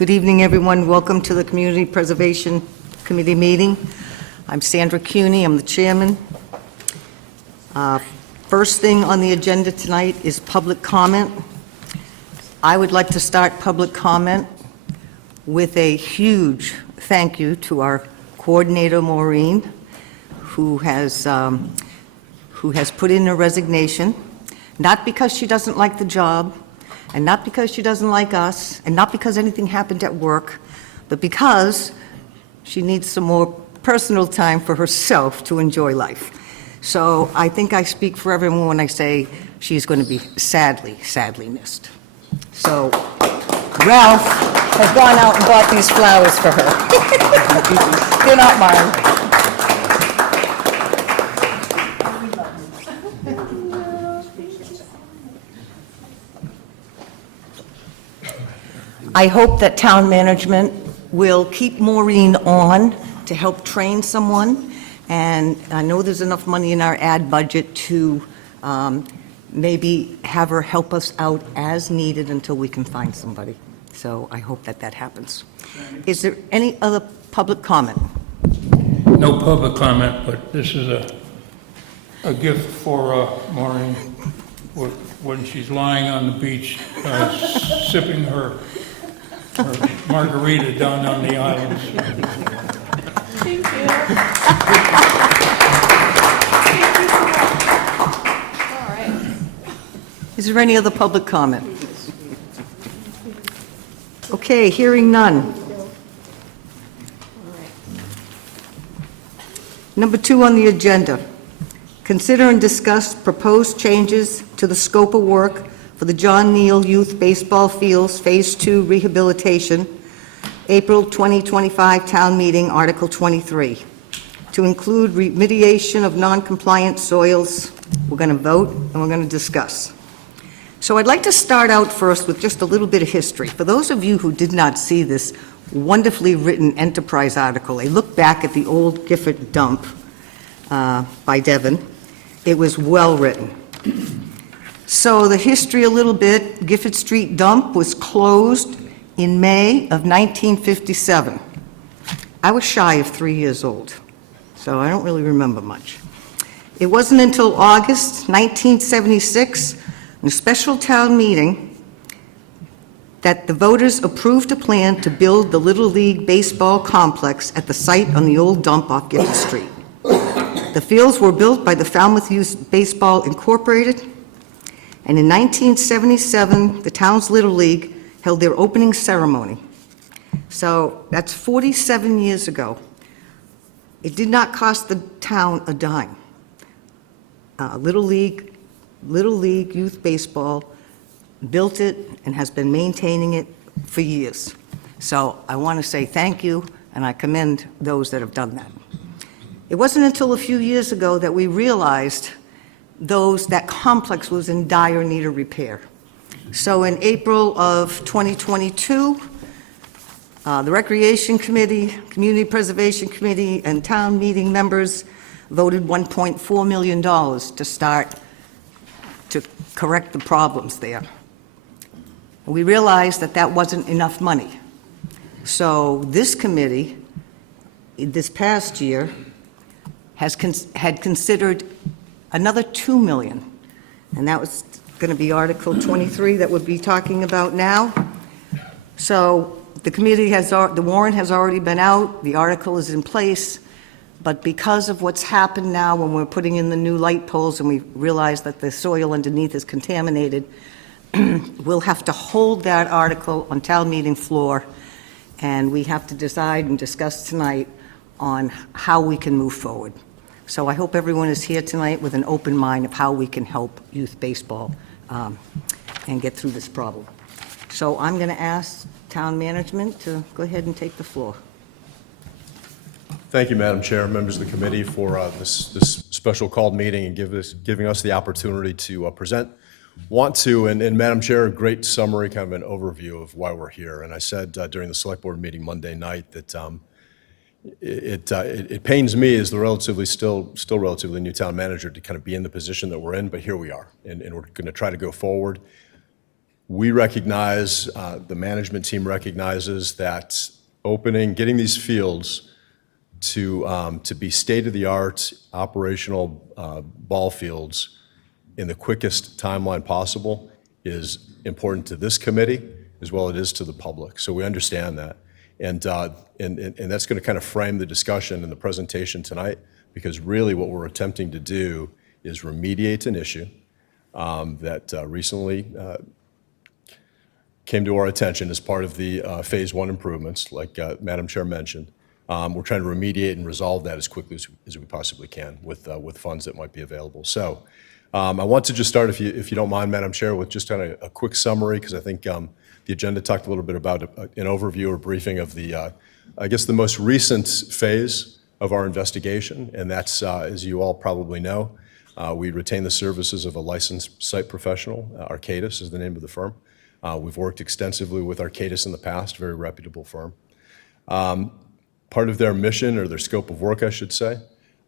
Good evening, everyone. Welcome to the Community Preservation Committee meeting. I'm Sandra Cuney. I'm the chairman. First thing on the agenda tonight is public comment. I would like to start public comment with a huge thank you to our coordinator, Maureen, who has put in a resignation, not because she doesn't like the job, and not because she doesn't like us, and not because anything happened at work, but because she needs some more personal time for herself to enjoy life. So I think I speak for everyone when I say she's going to be sadly, sadly missed. So Ralph has gone out and bought these flowers for her. They're not mine. I hope that town management will keep Maureen on to help train someone, and I know there's enough money in our ad budget to maybe have her help us out as needed until we can find somebody. So I hope that that happens. Is there any other public comment? No public comment, but this is a gift for Maureen when she's lying on the beach sipping her margarita down on the islands. Thank you. All right. Is there any other public comment? Okay, hearing none. Number 2 on the agenda. Consider and discuss proposed changes to the scope of work for the John Neal Youth Baseball Fields Phase 2 Rehabilitation, April 2025 Town Meeting, Article 23, to include remediation of non-compliant soils. We're going to vote and we're going to discuss. So I'd like to start out first with just a little bit of history. For those of you who did not see this wonderfully written Enterprise article, a look back at the old Gifford dump by Devon. It was well written. So the history a little bit, Gifford Street dump was closed in May of 1957. I was shy of 3 years old, so I don't really remember much. It wasn't until August 1976, in a special town meeting, that the voters approved a plan to build the Little League baseball complex at the site on the old dump off Gifford Street. The fields were built by the Falmouth Youth Baseball Incorporated, and in 1977, the town's Little League held their opening ceremony. So that's 47 years ago. It did not cost the town a dime. Little League Youth Baseball built it and has been maintaining it for years. So I want to say thank you, and I commend those that have done that. It wasn't until a few years ago that we realized that complex was in dire need of repair. So in April of 2022, the Recreation Committee, Community Preservation Committee, and town meeting members voted $1.4 million to start to correct the problems there. We realized that that wasn't enough money. So this committee, this past year, had considered another $2 million, and that was going to be Article 23 that we'll be talking about now. So the committee the warrant has already been out, the article is in place, but because of what's happened now when we're putting in the new light poles and we realize that the soil underneath is contaminated, we'll have to hold that article on town meeting floor, and we have to decide and discuss tonight on how we can move forward. So I hope everyone is here tonight with an open mind of how we can help youth baseball and get through this problem. So I'm going to ask town management to go ahead and take the floor. Thank you, Madam Chair, members of the committee, for this special called meeting and giving us the opportunity to present. And Madam Chair, a great summary, kind of an overview of why we're here. And I said during the select board meeting Monday night that it pains me as the still relatively new town manager to kind of be in the position that we're in, but here we are, and we're going to try to go forward. We recognize, the management team recognizes that getting these fields to be state-of-the-art operational ball fields in the quickest timeline possible is important to this committee as well as it is to the public. So we understand that. And that's going to kind of frame the discussion and the presentation tonight, because really what we're attempting to do is remediate an issue that recently came to our attention as part of the Phase 1 improvements, like Madam Chair mentioned. We're trying to remediate and resolve that as quickly as we possibly can with funds that might be available. So I want to just start, if you don't mind, Madam Chair, with just kind of a quick summary, because I think the agenda talked a little bit about an overview or briefing of the, I guess, the most recent phase of our investigation, and that's, as you all probably know, we retain the services of a licensed site professional. Arcadis is the name of the firm. We've worked extensively with Arcadis in the past, very reputable firm. Part of their mission, or their scope of work, I should say,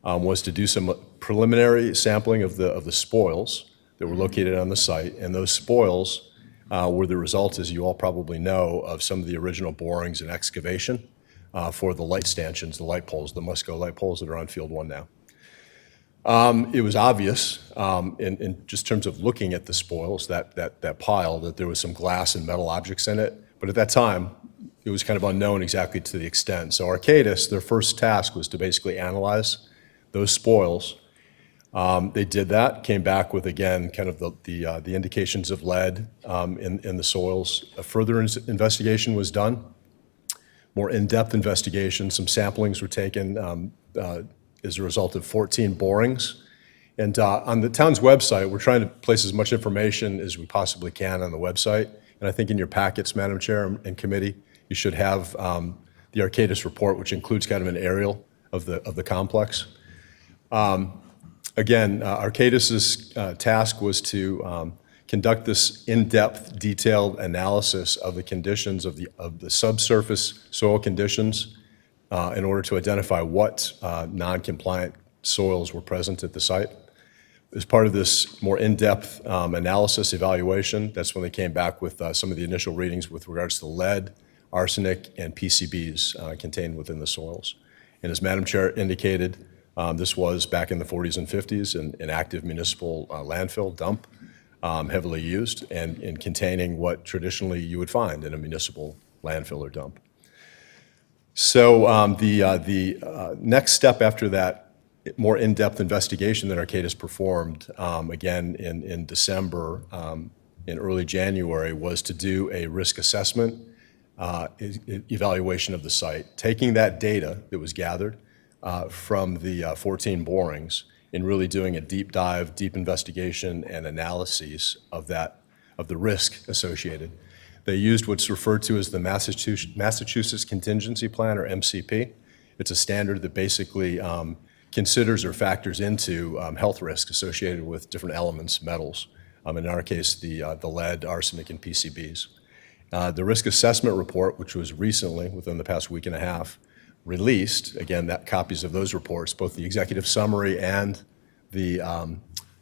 was to do some preliminary sampling of the spoils that were located on the site, and those spoils were the result, as you all probably know, of some of the original borings and excavation for the light stanchions, the light poles, the Musco light poles that are on Field 1 now. It was obvious, in just terms of looking at the spoils, that pile, that there was some glass and metal objects in it, but at that time, it was kind of unknown exactly to the extent. So Arcadis, their first task was to basically analyze those spoils. They did that, came back with, again, kind of the indications of lead in the soils. A further investigation was done, more in-depth investigation. Some samplings were taken as a result of 14 borings. And on the town's website, we're trying to place as much information as we possibly can on the website. And I think in your packets, Madam Chair and committee, you should have the Arcadis report, which includes kind of an aerial of the complex. Again, Arcadis's task was to conduct this in-depth, detailed analysis of the conditions of the subsurface soil conditions in order to identify what non-compliant soils were present at the site. As part of this more in-depth analysis evaluation, that's when they came back with some of the initial readings with regards to lead, arsenic, and PCBs contained within the soils. And as Madam Chair indicated, this was back in the 40s and 50s, an active municipal landfill dump, heavily used, and containing what traditionally you would find in a municipal landfill or dump. So the next step after that more in-depth investigation that Arcadis performed, again in December, in early January, was to do a risk assessment evaluation of the site, taking that data that was gathered from the 14 borings and really doing a deep dive, deep investigation and analyses of the risk associated. They used what's referred to as the Massachusetts Contingency Plan, or MCP. It's a standard that basically considers or factors into health risk associated with different elements, metals. In our case, the lead, arsenic, and PCBs. The risk assessment report, which was recently, within the past week and a half, released, again, that copies of those reports, both the executive summary and the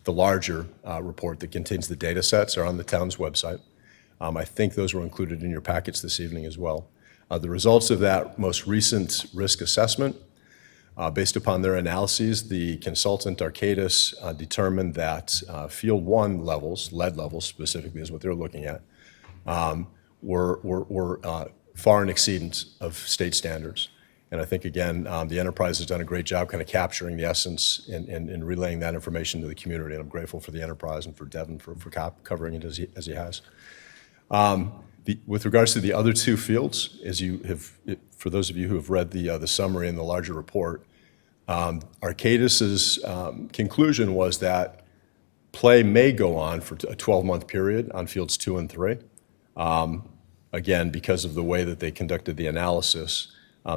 larger report that contains the data sets, are on the town's website. I think those were included in your packets this evening as well. The results of that most recent risk assessment, based upon their analyses, the consultant Arcadis determined that Field 1 levels, lead levels specifically is what they're looking at, were far in exceedance of state standards. And I think, again, the enterprise has done a great job kind of capturing the essence and relaying that information to the community. And I'm grateful for the enterprise and for Devin for covering it as he has. With regards to the other two fields, as you have, for those of you who have read the summary and the larger report, Arcadis's conclusion was that play may go on for a 12-month period on Fields 2 and 3. Again, because of the way that they conducted the analysis,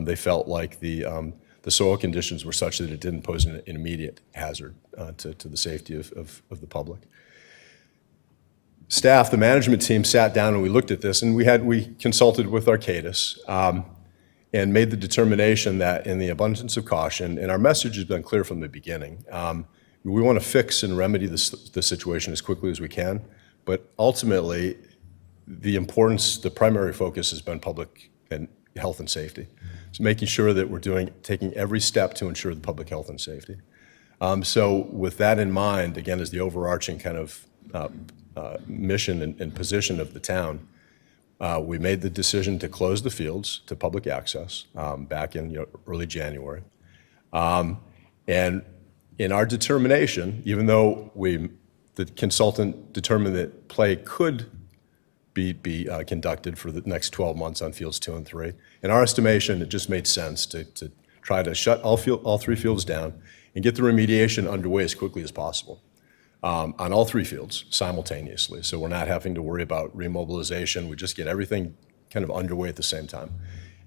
they felt like the soil conditions were such that it didn't pose an immediate hazard to the safety of the public. Staff, the management team, sat down and we looked at this, and we consulted with Arcadis and made the determination that, in the abundance of caution, and our message has been clear from the beginning, we want to fix and remedy the situation as quickly as we can, but ultimately, the primary focus has been public and health and safety. So making sure that we're taking every step to ensure the public health and safety. So with that in mind, again, as the overarching kind of mission and position of the town, we made the decision to close the fields to public access back in early January. And in our determination, even though the consultant determined that play could be conducted for the next 12 months on fields 2 and 3, in our estimation, it just made sense to try to shut all 3 fields down and get the remediation underway as quickly as possible on all 3 fields simultaneously. So we're not having to worry about remobilization. We just get everything kind of underway at the same time.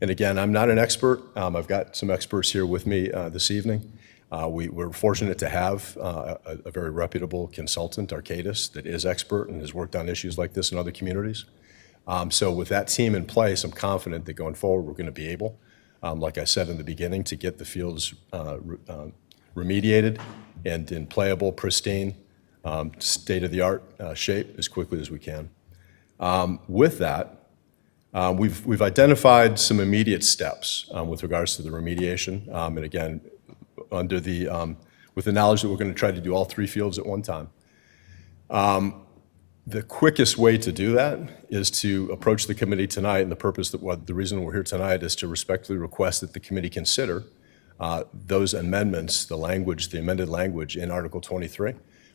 And again, I'm not an expert. I've got some experts here with me this evening. We're fortunate to have a very reputable consultant, Arcadis, that is expert and has worked on issues like this in other communities. So with that team in place, I'm confident that going forward, we're going to be able, like I said in the beginning, to get the fields remediated and in playable, pristine, state-of-the-art shape as quickly as we can. With that, we've identified some immediate steps with regards to the remediation. And again, with the knowledge that we're going to try to do all 3 fields at one time. The quickest way to do that is to approach the committee tonight, and the reason we're here tonight is to respectfully request that the committee consider those amendments, the amended language in Article 23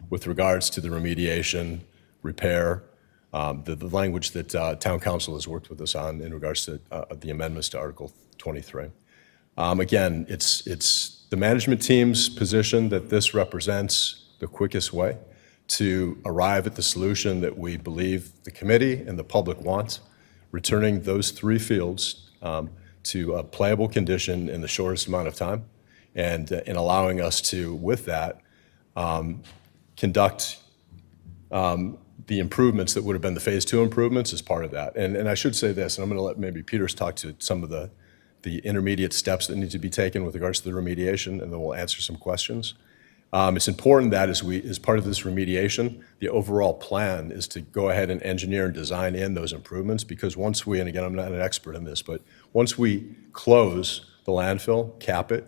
with regards to the remediation, repair, the language that Town Council has worked with us on in regards to the amendments to Article 23. Again, it's the management team's position that this represents the quickest way to arrive at the solution that we believe the committee and the public want, returning those 3 fields to a playable condition in the shortest amount of time, and allowing us to, with that, conduct the improvements that would have been the Phase 2 improvements as part of that. And I should say this, and I'm going to let maybe Peters talk to some of the intermediate steps that need to be taken with regards to the remediation, and then we'll answer some questions. It's important that as part of this remediation, the overall plan is to go ahead and engineer and design in those improvements, because once and again, I'm not an expert in this, but once we close the landfill, cap it,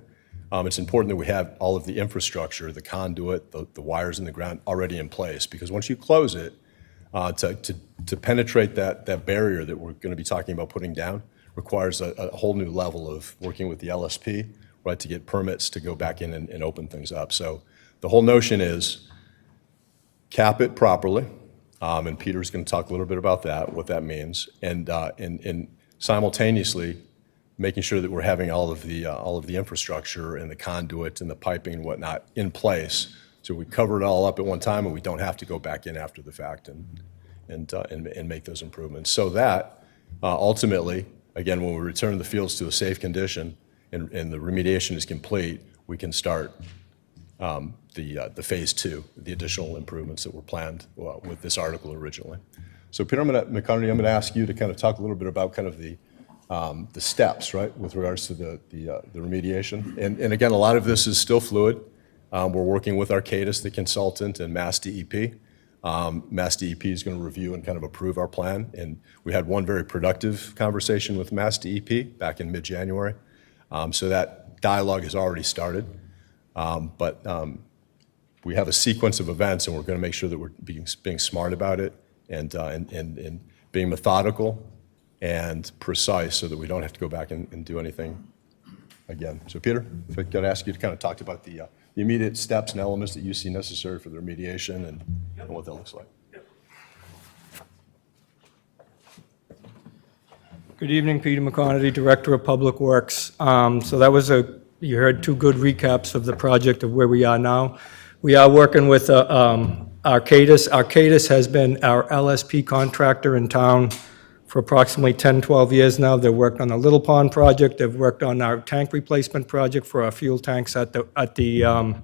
it's important that we have all of the infrastructure, the conduit, the wires in the ground already in place, because once you close it, to penetrate that barrier that we're going to be talking about putting down requires a whole new level of working with the LSP, right, to get permits to go back in and open things up. So the whole notion is cap it properly, and Peter's going to talk a little bit about that, what that means, and simultaneously making sure that we're having all of the infrastructure and the conduit and the piping and whatnot in place, so we cover it all up at one time and we don't have to go back in after the fact and make those improvements. So that ultimately, again, when we return the fields to a safe condition and the remediation is complete, we can start the Phase 2, the additional improvements that were planned with this article originally. So Peter McConaughey, I'm going to ask you to kind of talk a little bit about kind of the steps, right, with regards to the remediation. And again, a lot of this is still fluid. We're working with Arcadis, the consultant, and Mass DEP. Mass DEP is going to review and kind of approve our plan. And we had one very productive conversation with Mass DEP back in mid-January. So that dialogue has already started. But we have a sequence of events, and we're going to make sure that we're being smart about it and being methodical and precise so that we don't have to go back and do anything again. So Peter, if I could ask you to kind of talk about the immediate steps and elements that you see necessary for the remediation and what that looks like. Good evening, Peter McConaughey, Director of Public Works. So that was you heard 2 good recaps of the project of where we are now. We are working with Arcadis. Arcadis has been our LSP contractor in town for approximately 10, 12 years now. They've worked on the Little Pond project. They've worked on our tank replacement project for our fuel tanks at the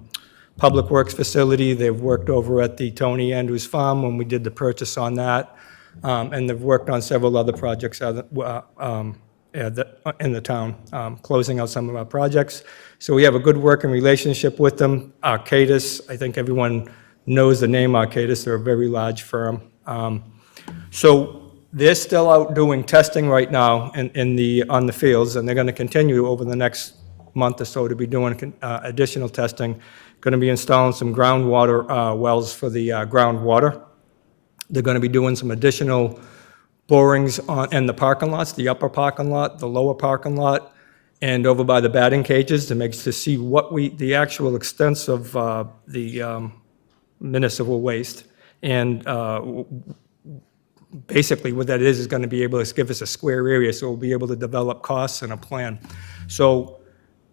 Public Works facility. They've worked over at the Tony Andrews Farm when we did the purchase on that. And they've worked on several other projects in the town, closing out some of our projects. So we have a good working relationship with them. Arcadis, I think everyone knows the name Arcadis. They're a very large firm. So They're still out doing testing right now on the fields, and they're going to continue over the next month or so to be doing additional testing. Going to be installing some groundwater wells for the groundwater. They're going to be doing some additional borings in the parking lots, the upper parking lot, the lower parking lot, and over by the batting cages to see what the actual extents of the municipal waste. And basically what that is going to be able to give us a square area, so we'll be able to develop costs and a plan. So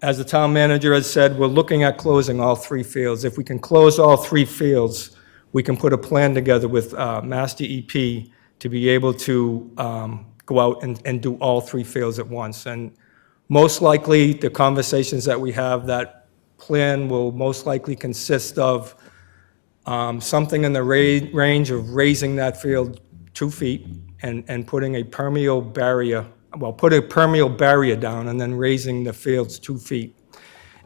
as the town manager has said, we're looking at closing all 3 fields. If we can close all 3 fields, we can put a plan together with Mass DEP to be able to go out and do all 3 fields at once. And most likely, the conversations that we have, that plan will most likely consist of something in the range of raising that field 2 feet and putting a permeable barrier, put a permeable barrier down and then raising the fields 2 feet.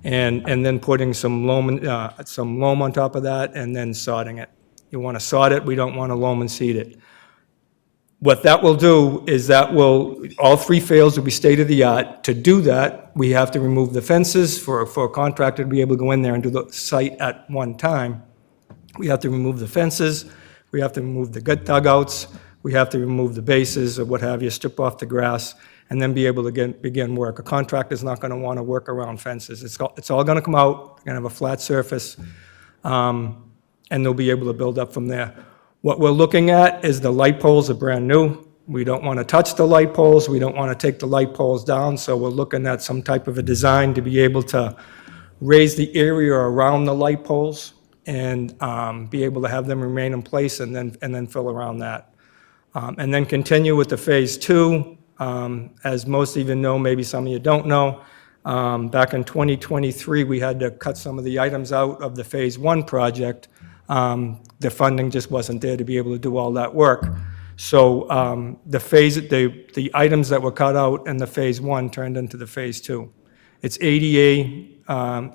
And then putting some loam on top of that and then sodding it. You want to sod it, we don't want to loam and seed it. What that will do is all 3 fields will be state-of-the-art. To do that, we have to remove the fences for a contractor to be able to go in there and do the site at one time. We have to remove the fences, we have to remove the gut dugouts, we have to remove the bases or what have you, strip off the grass, and then be able to begin work. A contractor's not going to want to work around fences. It's all going to come out, going to have a flat surface, and they'll be able to build up from there. What we're looking at is the light poles are brand new. We don't want to touch the light poles. We don't want to take the light poles down, so we're looking at some type of a design to be able to raise the area around the light poles and be able to have them remain in place and then fill around that. And then continue with the phase 2. As most of you know, maybe some of you don't know, back in 2023, we had to cut some of the items out of the phase 1 project. The funding just wasn't there to be able to do all that work. So the items that were cut out in the phase 1 turned into the phase 2. It's ADA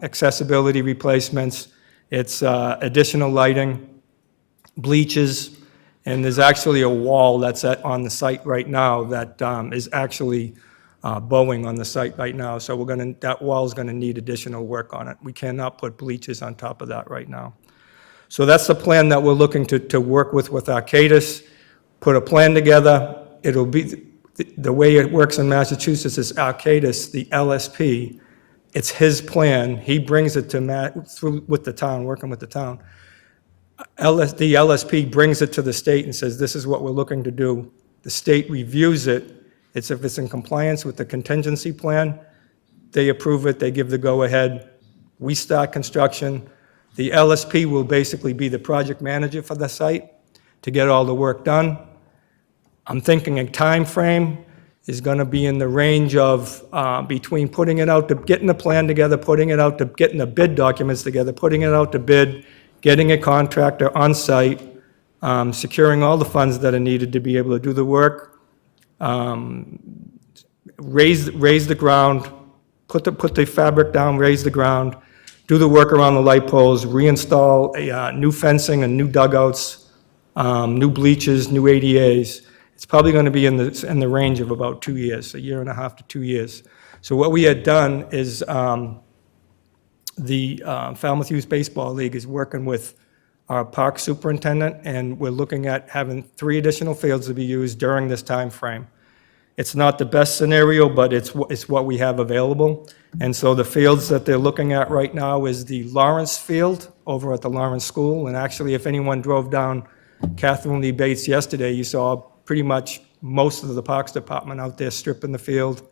accessibility replacements, it's additional lighting, bleachers, and there's actually a wall that's on the site right now that is actually bowing on the site right now. So that wall is going to need additional work on it. We cannot put bleachers on top of that right now. So that's the plan that we're looking to work with Arcadis, put a plan together. It'll be, the way it works in Massachusetts is Arcadis, the LSP, it's his plan. He brings it to with the town, working with the town. The LSP brings it to the state and says, this is what we're looking to do. The state reviews it. If it's in compliance with the contingency plan, they approve it, they give the go-ahead. We start construction. The LSP will basically be the project manager for the site to get all the work done. I'm thinking a time frame is going to be in the range of between putting it out to getting the plan together, putting it out to getting the bid documents together, putting it out to bid, getting a contractor on site, securing all the funds that are needed to be able to do the work, raise the ground, put the fabric down, raise the ground, do the work around the light poles, reinstall new fencing and new dugouts, new bleachers, new ADAs. It's probably going to be in the range of about 2 years, 1.5 to 2 years. So what we had done is the Falmouth Youth Baseball League is working with our park superintendent, and we're looking at having 3 additional fields to be used during this time frame. It's not the best scenario, but it's what we have available. And so the fields that they're looking at right now is the Lawrence Field over at the Lawrence School. And actually, if anyone drove down Catherine Lee Bates yesterday, you saw pretty much most of the Parks Department out there stripping the field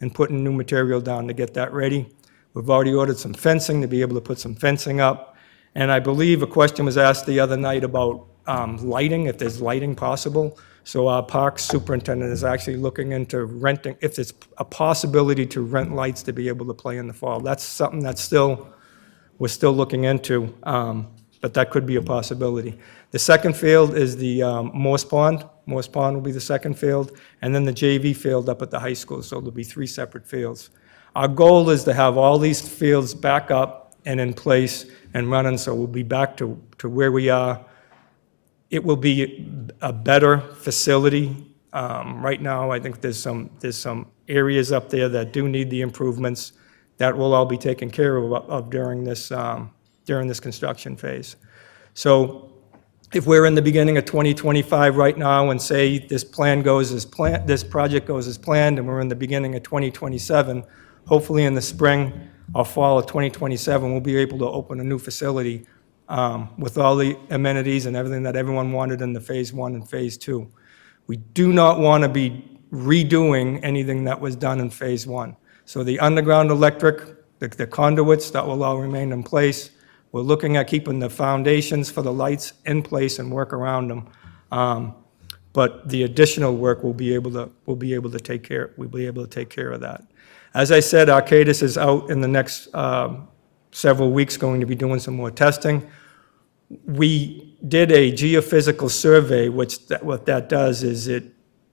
and putting new material down to get that ready. We've already ordered some fencing to be able to put some fencing up. And I believe a question was asked the other night about lighting, if there's lighting possible. So our parks superintendent is actually looking into renting, if it's a possibility to rent lights to be able to play in the fall. That's something that's we're still looking into, but that could be a possibility. The second field is the Morse Pond. Morse Pond will be the second field, and then the JV field up at the high school, so there'll be 3 separate fields. Our goal is to have all these fields back up and in place and running, so we'll be back to where we are. It will be a better facility. Right now, I think there's some areas up there that do need the improvements that will all be taken care of during this construction phase. So if we're in the beginning of 2025 right now and say this project goes as planned, and we're in the beginning of 2027, hopefully in the spring or fall of 2027, we'll be able to open a new facility with all the amenities and everything that everyone wanted in the Phase 1 and Phase 2. We do not want to be redoing anything that was done in Phase 1. So the underground electric, the conduits, that will all remain in place. We're looking at keeping the foundations for the lights in place and work around them. But the additional work we'll be able to take care of that. As I said, Arcadis is out in the next several weeks going to be doing some more testing. We did a geophysical survey, what that does is it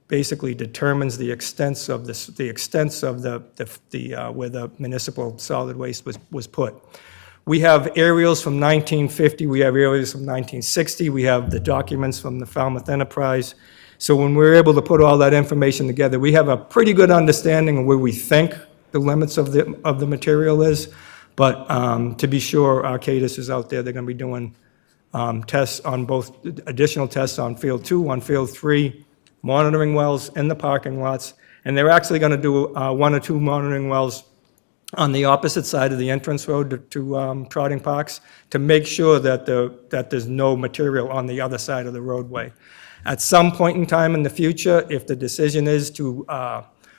basically determines the extent of where the municipal solid waste was put. We have aerials from 1950, we have aerials from 1960, we have the documents from the Falmouth Enterprise. So when we're able to put all that information together, we have a pretty good understanding of where we think the limits of the material is. But to be sure, Arcadis is out there. They're going to be doing tests on both, additional tests on Field 2, on Field 3, monitoring wells in the parking lots. And they're actually going to do 1 or 2 monitoring wells on the opposite side of the entrance road to Trotting Parks to make sure that there's no material on the other side of the roadway. At some point in time in the future, if the decision is to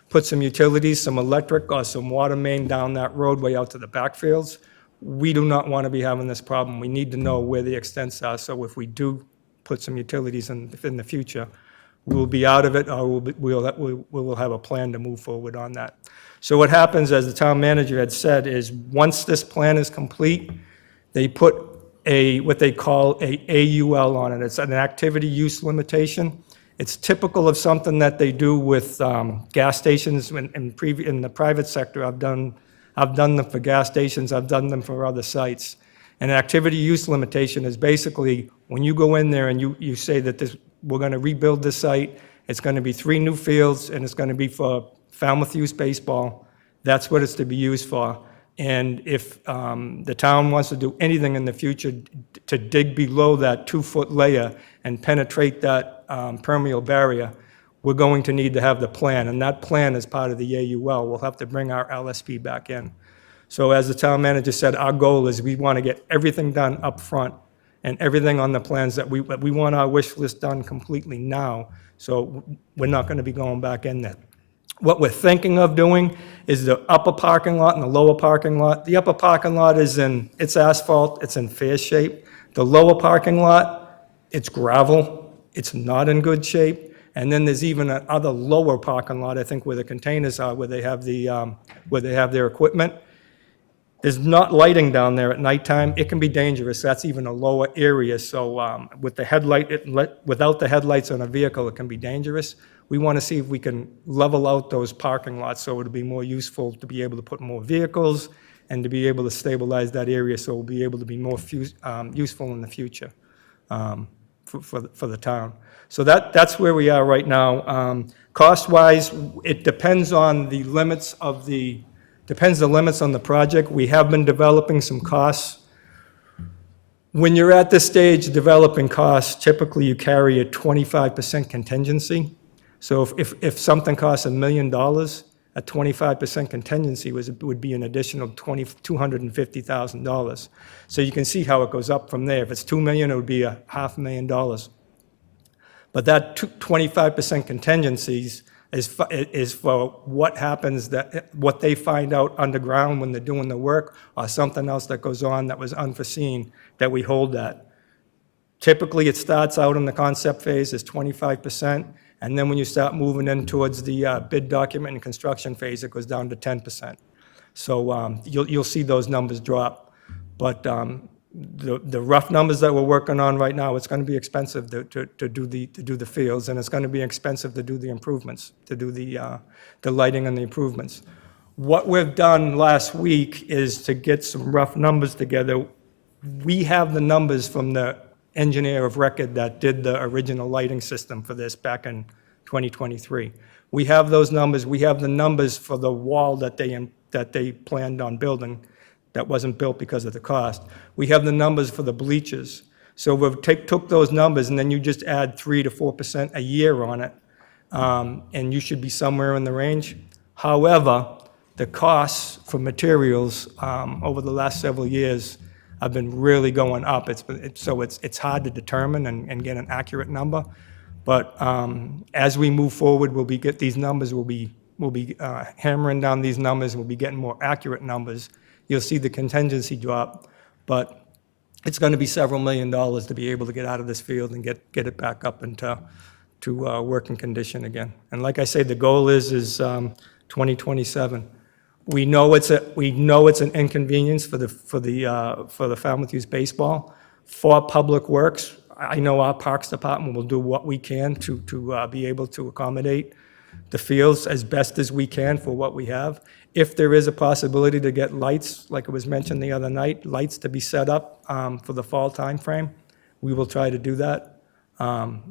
put some utilities, some electric or some water main down that roadway out to the backfields, we do not want to be having this problem. We need to know where the extents are, so if we do put some utilities in the future, we will be out of it, or we will have a plan to move forward on that. So what happens, as the town manager had said, is once this plan is complete, they put what they call a AUL on it. It's an activity use limitation. It's typical of something that they do with gas stations in the private sector. I've done them for gas stations, I've done them for other sites. An activity use limitation is basically when you go in there and you say that we're going to rebuild this site, it's going to be 3 new fields, and it's going to be for Falmouth Youth Baseball. That's what it's to be used for. And if the town wants to do anything in the future to dig below that 2-foot layer and penetrate that permeable barrier, we're going to need to have the plan. And that plan is part of the AUL. We'll have to bring our LSP back in. So as the town manager said, our goal is we want to get everything done up front and everything on the plans that we want our wish list done completely now. So we're not going to be going back in there. What we're thinking of doing is the upper parking lot and the lower parking lot. The upper parking lot it's asphalt, it's in fair shape. The lower parking lot, it's gravel, it's not in good shape. And then there's even another lower parking lot, I think, where the containers are, where they have their equipment. There's not lighting down there at nighttime. It can be dangerous. That's even a lower area. So with the without the headlights on a vehicle, it can be dangerous. We want to see if we can level out those parking lots so it'll be more useful to be able to put more vehicles and to be able to stabilize that area so we'll be able to be more useful in the future for the town. So that's where we are right now. Cost-wise, it depends on the limits on the project. We have been developing some costs. When you're at this stage developing costs, typically you carry a 25% contingency. So if something costs $1 million, a 25% contingency would be an additional $250,000. So you can see how it goes up from there. If it's $2 million, it would be $500,000. But that 25% contingencies is for what happens, what they find out underground when they're doing the work, or something else that goes on that was unforeseen, that we hold that. Typically, it starts out in the concept phase as 25%, and then when you start moving in towards the bid document and construction phase, it goes down to 10%. So you'll see those numbers drop. But the rough numbers that we're working on right now, it's going to be expensive to do the fields, and it's going to be expensive to do the improvements, to do the lighting and the improvements. What we've done last week is to get some rough numbers together. We have the numbers from the engineer of record that did the original lighting system for this back in 2023. We have those numbers. We have the numbers for the wall that they planned on building that wasn't built because of the cost. We have the numbers for the bleachers. So we've took those numbers, and then you just add 3 to 4% a year on it, and you should be somewhere in the range. However, the costs for materials over the last several years have been really going up. It's hard to determine and get an accurate number. But as we move forward, get these numbers. We'll be hammering down these numbers. We'll be getting more accurate numbers. You'll see the contingency drop, but it's going to be several $1 million to be able to get out of this field and get it back up into working condition again. And like I say, the goal is 2027. We know it's an inconvenience for the Falmouth Youth Baseball. For Public Works, I know our Parks Department will do what we can to be able to accommodate the fields as best as we can for what we have. If there is a possibility to get lights, like it was mentioned the other night, lights to be set up for the fall timeframe, we will try to do that.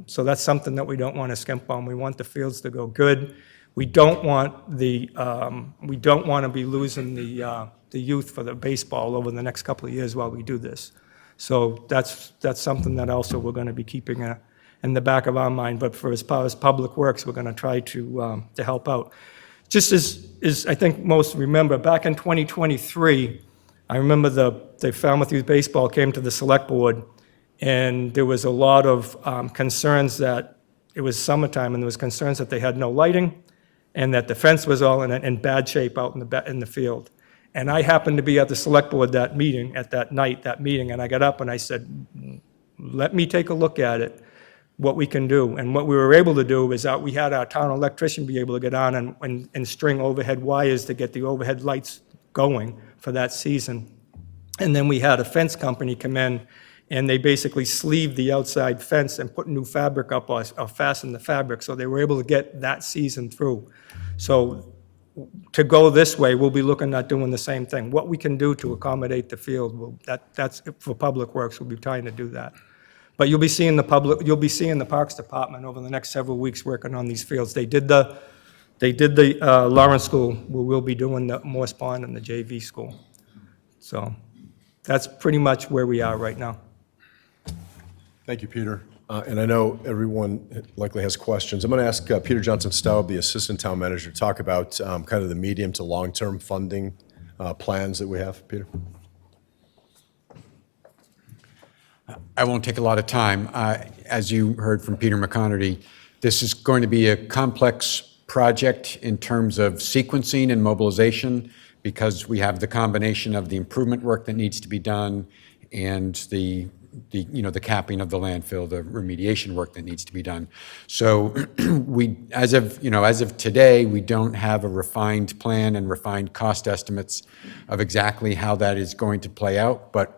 So that's something that we don't want to skimp on. We want the fields to go good. We don't want to be losing the youth for the baseball over the next couple of years while we do this. So that's something that also we're going to be keeping in the back of our mind. But for as far as Public Works, we're going to try to help out. Just as I think most remember, back in 2023, I remember the Falmouth Youth Baseball came to the Select Board, and there was a lot of concerns that it was summertime, and there was concerns that they had no lighting, and that the fence was all in bad shape out in the field. And I happened to be at the Select Board that meeting, and I got up and I said, let me take a look at it, what we can do. And what we were able to do is we had our town electrician be able to get on and string overhead wires to get the overhead lights going for that season. And then we had a fence company come in, and they basically sleeved the outside fence and put new fabric up or fastened the fabric, so they were able to get that season through. So to go this way, we'll be looking at doing the same thing. What we can do to accommodate the field, that's for Public Works, we'll be trying to do that. But you'll be seeing the Parks Department over the next several weeks working on these fields. They did the Lawrence School, where we'll be doing the Morse Pond and the JV school. So that's pretty much where we are right now. Thank you, Peter. And I know everyone likely has questions. I'm going to ask Peter Johnson-Staub, the Assistant Town Manager, to talk about kind of the medium to long-term funding plans that we have. Peter? I won't take a lot of time. As you heard from Peter McConerty, this is going to be a complex project in terms of sequencing and mobilization, because we have the combination of the improvement work that needs to be done and the capping of the landfill, the remediation work that needs to be done. So as of today, we don't have a refined plan and refined cost estimates of exactly how that is going to play out. But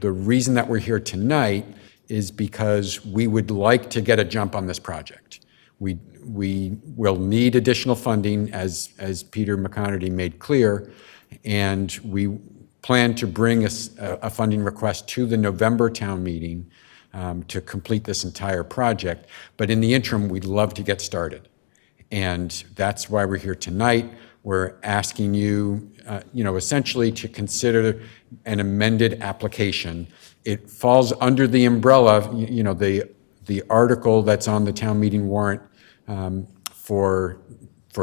the reason that we're here tonight is because we would like to get a jump on this project. We will need additional funding, as Peter McConerty made clear, and we plan to bring a funding request to the November town meeting to complete this entire project. But in the interim, we'd love to get started. And that's why we're here tonight. We're asking you, essentially to consider an amended application. It falls under the umbrella, the article that's on the town meeting warrant for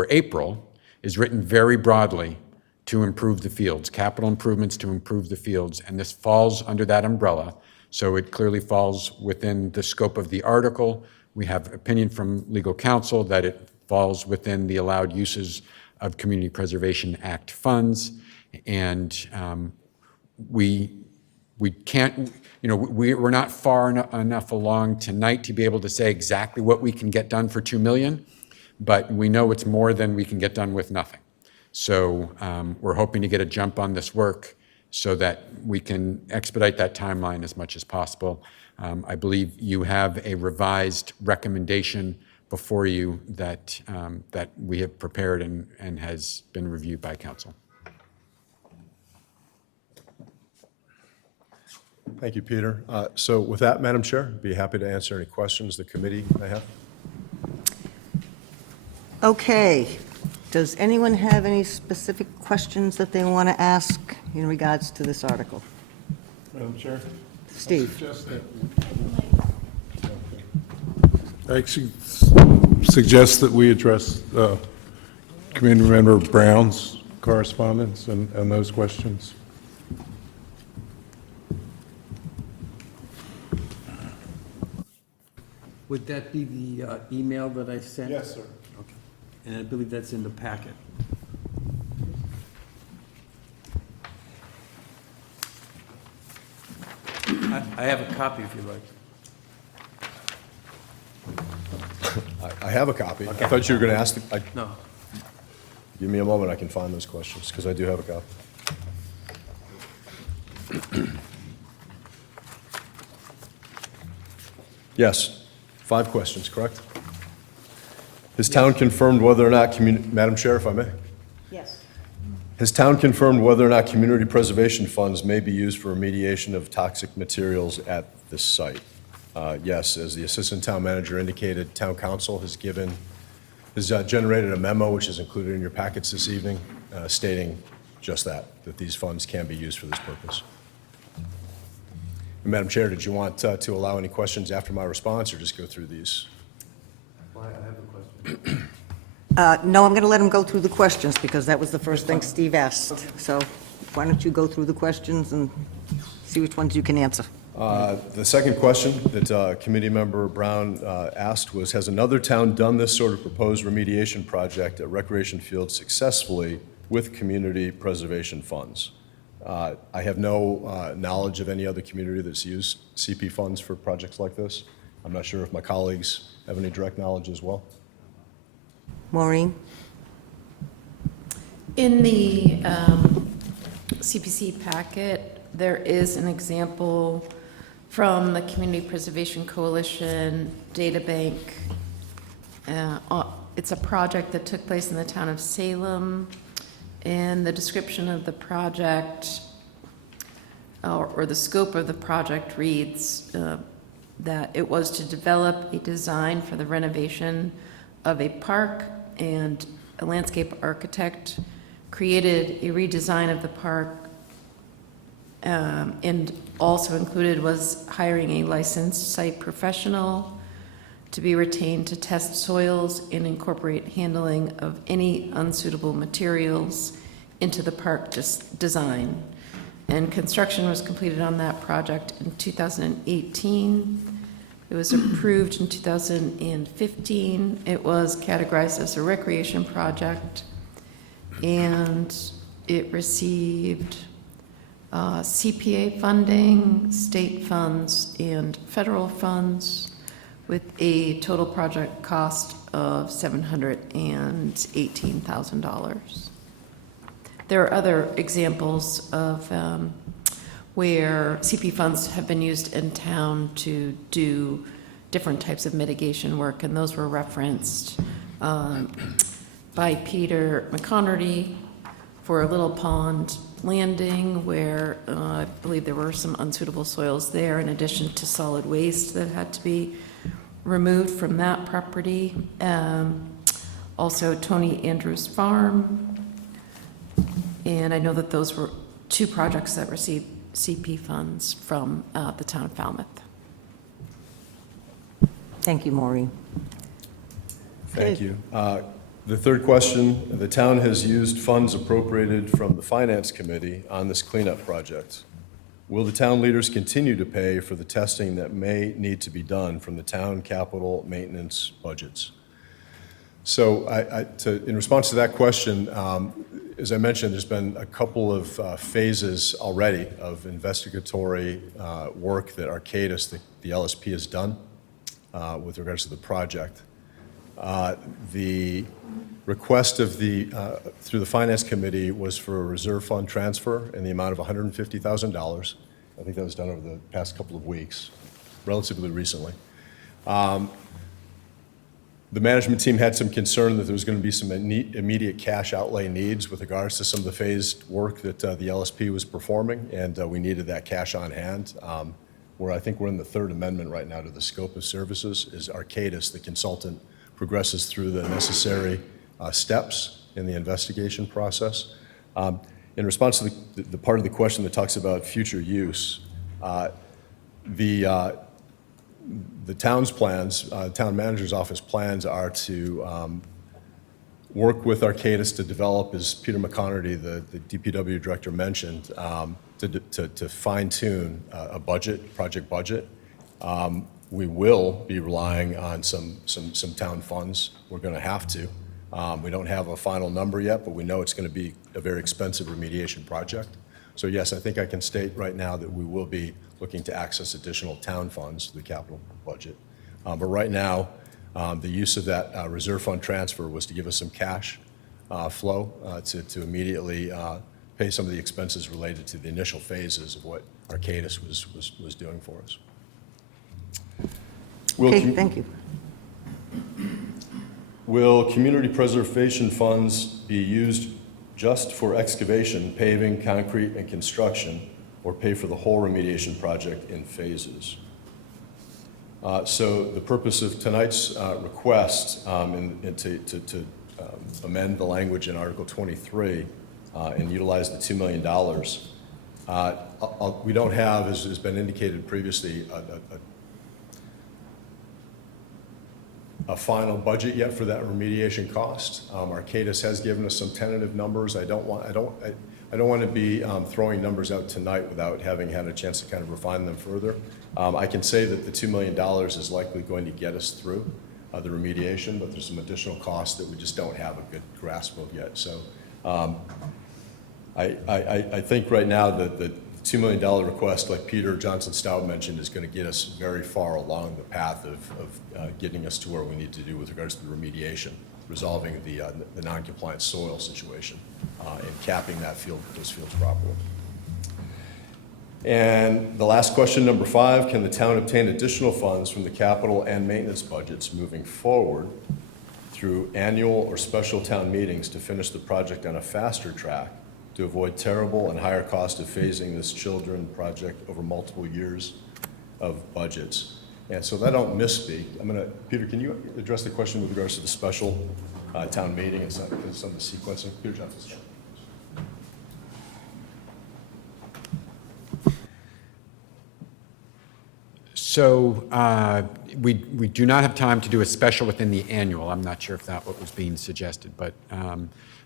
April is written very broadly to improve the fields, capital improvements to improve the fields, and this falls under that umbrella. So it clearly falls within the scope of the article. We have opinion from legal counsel that it falls within the allowed uses of Community Preservation Act funds, and we can't, we're not far enough along tonight to be able to say exactly what we can get done for $2 million, but we know it's more than we can get done with nothing. So we're hoping to get a jump on this work so that we can expedite that timeline as much as possible. I believe you have a revised recommendation before you that we have prepared and has been reviewed by council. Thank you, Peter. So with that, Madam Chair, I'd be happy to answer any questions the committee may have. Okay. Does anyone have any specific questions that they want to ask in regards to this article? Madam Chair? Steve? I suggest that we address Community Member Brown's correspondence and those questions. Would that be the email that I sent? Yes, sir. Okay. And I believe that's in the packet. I have a copy if you like. I have a copy. I thought you were going to ask, No. give me a moment, I can find those questions, because I do have a copy. Yes, 5 questions, correct? Has town confirmed whether or not, Madam Chair, if I may? Yes. Has town confirmed whether or not community preservation funds may be used for remediation of toxic materials at this site? Yes, as the Assistant Town Manager indicated, Town Council has generated a memo, which is included in your packets this evening, stating just that these funds can be used for this purpose. And Madam Chair, did you want to allow any questions after my response, or just go through these? Well, I have a question. No, I'm going to let him go through the questions, because that was the first thing Steve asked. So why don't you go through the questions and see which ones you can answer? The second question that Committee Member Brown asked was, has another town done this sort of proposed remediation project at recreation fields successfully with community preservation funds? I have no knowledge of any other community that's used CP funds for projects like this. I'm not sure if my colleagues have any direct knowledge as well. Maureen? In the CPC packet, there is an example from the Community Preservation Coalition Data Bank. It's a project that took place in the town of Salem, and the description of the project, or the scope of the project reads that it was to develop a design for the renovation of a park, and a landscape architect created a redesign of the park, and also included was hiring a licensed site professional to be retained to test soils and incorporate handling of any unsuitable materials into the park design. And construction was completed on that project in 2018. It was approved in 2015. It was categorized as a recreation project, and it received CPA funding, state funds, and federal funds, with a total project cost of $718,000. There are other examples of where CP funds have been used in town to do different types of mitigation work, and those were referenced by Peter McConerty for a Little Pond Landing, where I believe there were some unsuitable soils there, in addition to solid waste that had to be removed from that property. Also Tony Andrews Farm. And I know that those were 2 projects that received CP funds from the town of Falmouth. Thank you, Maureen. Thank you. The third question, the town has used funds appropriated from the Finance Committee on this cleanup project. Will the town leaders continue to pay for the testing that may need to be done from the town capital maintenance budgets? So in response to that question, as I mentioned, there's been a couple of phases already of investigatory work that Arcadis, the LSP, has done with regards to the project. The request of through the Finance Committee was for a reserve fund transfer in the amount of $150,000. I think that was done over the past couple of weeks, relatively recently. The management team had some concern that there was going to be some immediate cash outlay needs with regards to some of the phased work that the LSP was performing, and we needed that cash on hand. I think we're in the 3rd amendment right now to the scope of services, is Arcadis, the consultant, progresses through the necessary steps in the investigation process. In response to the part of the question that talks about future use, the town's plans, town manager's office plans are to work with Arcadis to develop, as Peter McConerty, the DPW director mentioned, to fine-tune a budget, project budget. We will be relying on some town funds. We're going to have to. We don't have a final number yet, but we know it's going to be a very expensive remediation project. So yes, I think I can state right now that we will be looking to access additional town funds to the capital budget. But right now, the use of that reserve fund transfer was to give us some cash flow to immediately pay some of the expenses related to the initial phases of what Arcadis was doing for us. Okay, thank you. Will community preservation funds be used just for excavation, paving, concrete, and construction, or pay for the whole remediation project in phases? So the purpose of tonight's request and to amend the language in Article 23 and utilize the $2 million, we don't have, as has been indicated previously, a final budget yet for that remediation cost. Arcadis has given us some tentative numbers. I don't want to be throwing numbers out tonight without having had a chance to kind of refine them further. I can say that the $2 million is likely going to get us through the remediation, but there's some additional costs that we just don't have a good grasp of yet. So I think right now that the $2 million request, like Peter Johnson Stout mentioned, is going to get us very far along the path of getting us to where we need to do with regards to the remediation, resolving the non-compliant soil situation, and capping those fields properly. And the last question, number 5, can the town obtain additional funds from the capital and maintenance budgets moving forward through annual or special town meetings to finish the project on a faster track to avoid terrible and higher cost of phasing this children project over multiple years of budgets? And so that I don't misspeak, Peter, can you address the question with regards to the special town meeting and some of the sequencing? Peter Johnson. So we do not have time to do a special within the annual. I'm not sure if that what was being suggested, but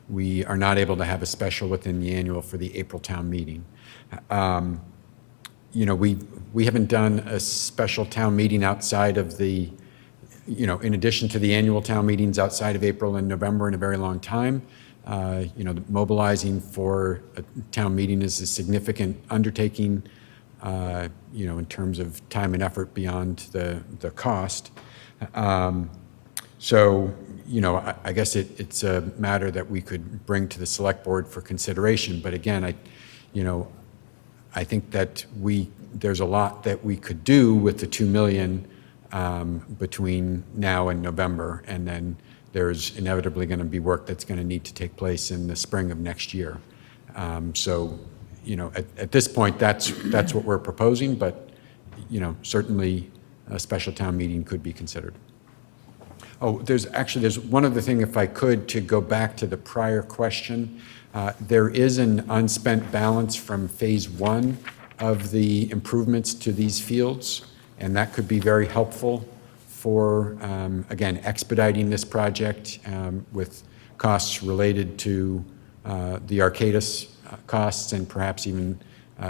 we are not able to have a special within the annual for the April town meeting. You know, we haven't done a special town meeting outside of the, in addition to the annual town meetings outside of April and November in a very long time. Mobilizing for a town meeting is a significant undertaking, in terms of time and effort beyond the cost. So, I guess it's a matter that we could bring to the select board for consideration. But again, I think that there's a lot that we could do with the $2 million between now and November, and then there's inevitably going to be work that's going to need to take place in the spring of next year. So, at this point, that's what we're proposing, but, certainly a special town meeting could be considered. Oh, there's one other thing, if I could, to go back to the prior question. There is an unspent balance from phase 1 of the improvements to these fields, and that could be very helpful for, again, expediting this project with costs related to the Arcadis costs and perhaps even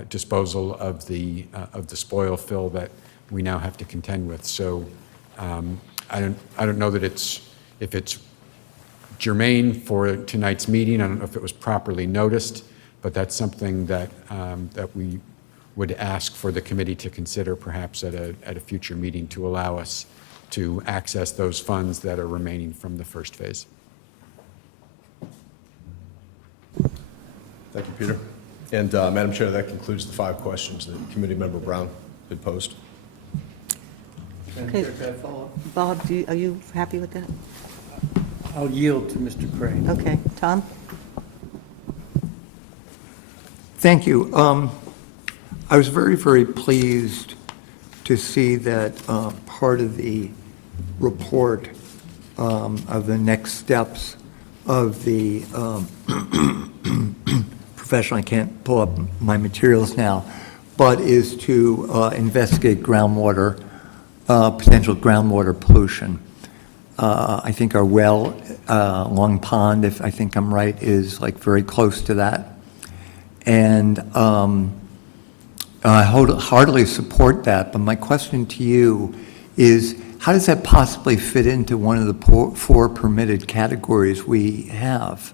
disposal of the spoil fill that we now have to contend with. So I don't know that if it's germane for tonight's meeting. I don't know if it was properly noticed, but that's something that we would ask for the committee to consider perhaps at a future meeting to allow us to access those funds that are remaining from the first phase. Thank you, Peter. And Madam Chair, that concludes the 5 questions that Committee Member Brown had posed. Madam Okay. Chair, can I follow up? Bob, are you happy with that? I'll yield to Mr. Crane. Okay. Tom? Thank you. I was very, very pleased to see that part of the report of the next steps of the professional, I can't pull up my materials now, but is to investigate groundwater, potential groundwater pollution. I think our well, Long Pond, if I think I'm right, is like very close to that. And I heartily support that, but my question to you is, how does that possibly fit into one of the four permitted categories we have?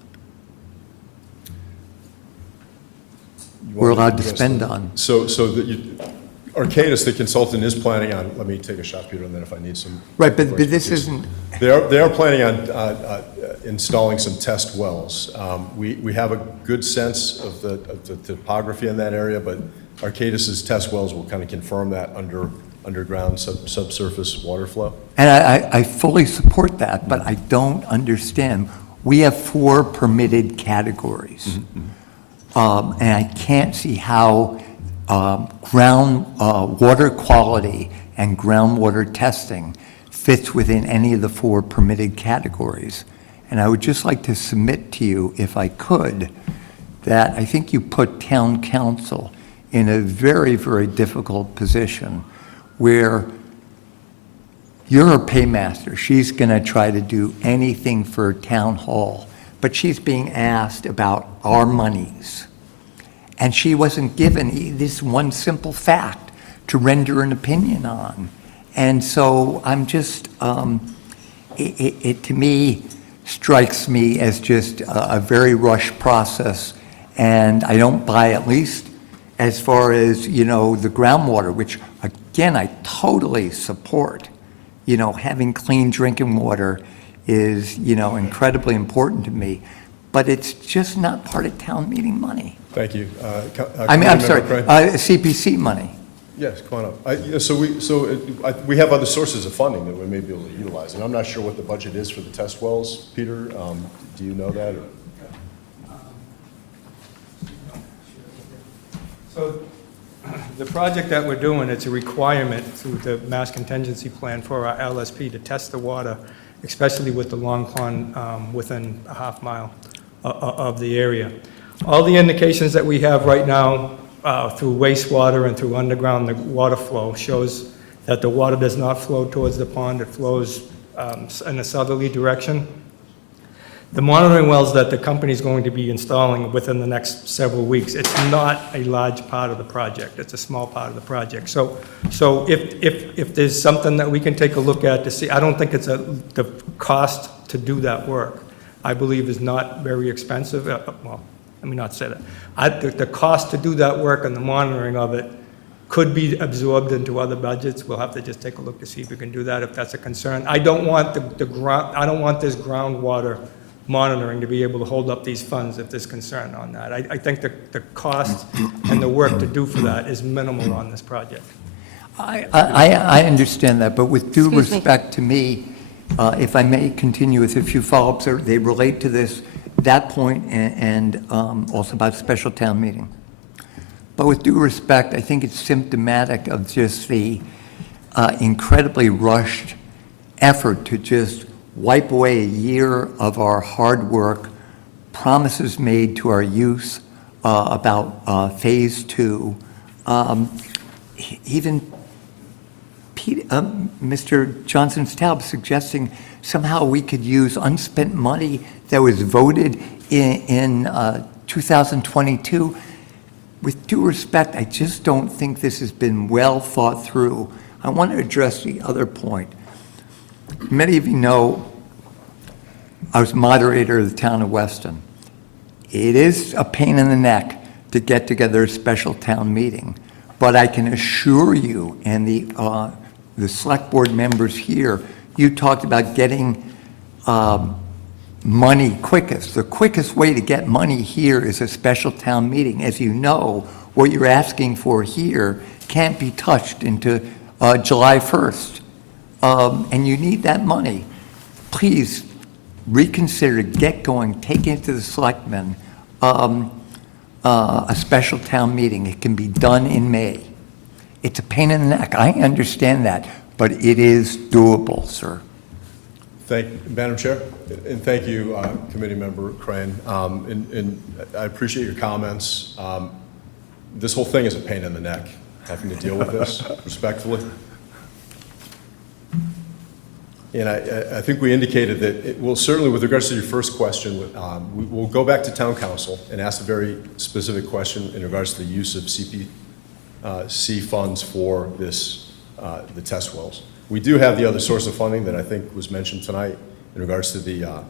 We're allowed to spend on. So Arcadis, the consultant, is planning on, let me take a shot, Peter, and then if I need some. Right, but this isn't, They are planning on installing some test wells. We have a good sense of the topography in that area, but Arcadis's test wells will kind of confirm that underground subsurface water flow. and I fully support that, but I don't understand. We have four permitted categories. And I can't see how water quality and groundwater testing fits within any of the four permitted categories. And I would just like to submit to you, if I could, that I think you put town council in a very, very difficult position where you're a paymaster. She's going to try to do anything for town hall, but she's being asked about our monies. And she wasn't given this one simple fact to render an opinion on. And so I'm just, it to me strikes me as just a very rushed process. And I don't buy, at least as far as, the groundwater, which again, I totally support. Having clean drinking water is, incredibly important to me. But it's just not part of town meeting money. Thank you. I'm sorry, Crane? CPC money. Yes, come on up. We have other sources of funding that we may be able to utilize, and I'm not sure what the budget is for the test wells. Peter, do you know that? Or? So the project that we're doing, it's a requirement through the Mass Contingency Plan for our LSP to test the water, especially with the Long Pond within a half mile of the area. All the indications that we have right now through wastewater and through underground the water flow shows that the water does not flow towards the pond, it flows in a southerly direction. The monitoring wells that the company is going to be installing within the next several weeks, it's not a large part of the project, it's a small part of the project. So if there's something that we can take a look at to see, I don't think it's the cost to do that work, I believe is not very expensive. Well, let me not say that. The cost to do that work and the monitoring of it could be absorbed into other budgets. We'll have to just take a look to see if we can do that, if that's a concern. I don't want I don't want this groundwater monitoring to be able to hold up these funds if there's concern on that. I think the cost and the work to do for that is minimal on this project. I understand that, but with due Excuse me. respect to me, if I may continue with a few follow-ups, they relate to that point and also about special town meeting. But with due respect, I think it's symptomatic of just the incredibly rushed effort to just wipe away a year of our hard work, promises made to our youth about Phase 2. Even Mr. Johnson's Taub suggesting somehow we could use unspent money that was voted in 2022. With due respect, I just don't think this has been well thought through. I want to address the other point. Many of you know I was moderator of the town of Weston. It is a pain in the neck to get together a special town meeting, but I can assure you, and the select board members here, you talked about getting money quickest. The quickest way to get money here is a special town meeting. As you know, what you're asking for here can't be touched into July 1st. And you need that money. Please reconsider, get going, take it to the selectmen, a special town meeting. It can be done in May. It's a pain in the neck. I understand that, but it is doable, sir. Madam Chair, and thank you, Committee Member Crane. And I appreciate your comments. This whole thing is a pain in the neck, having to deal with this respectfully. And I think we indicated that certainly with regards to your first question, we'll go back to Town Council and ask a very specific question in regards to the use of CPC funds for the test wells. We do have the other source of funding that I think was mentioned tonight in regards to the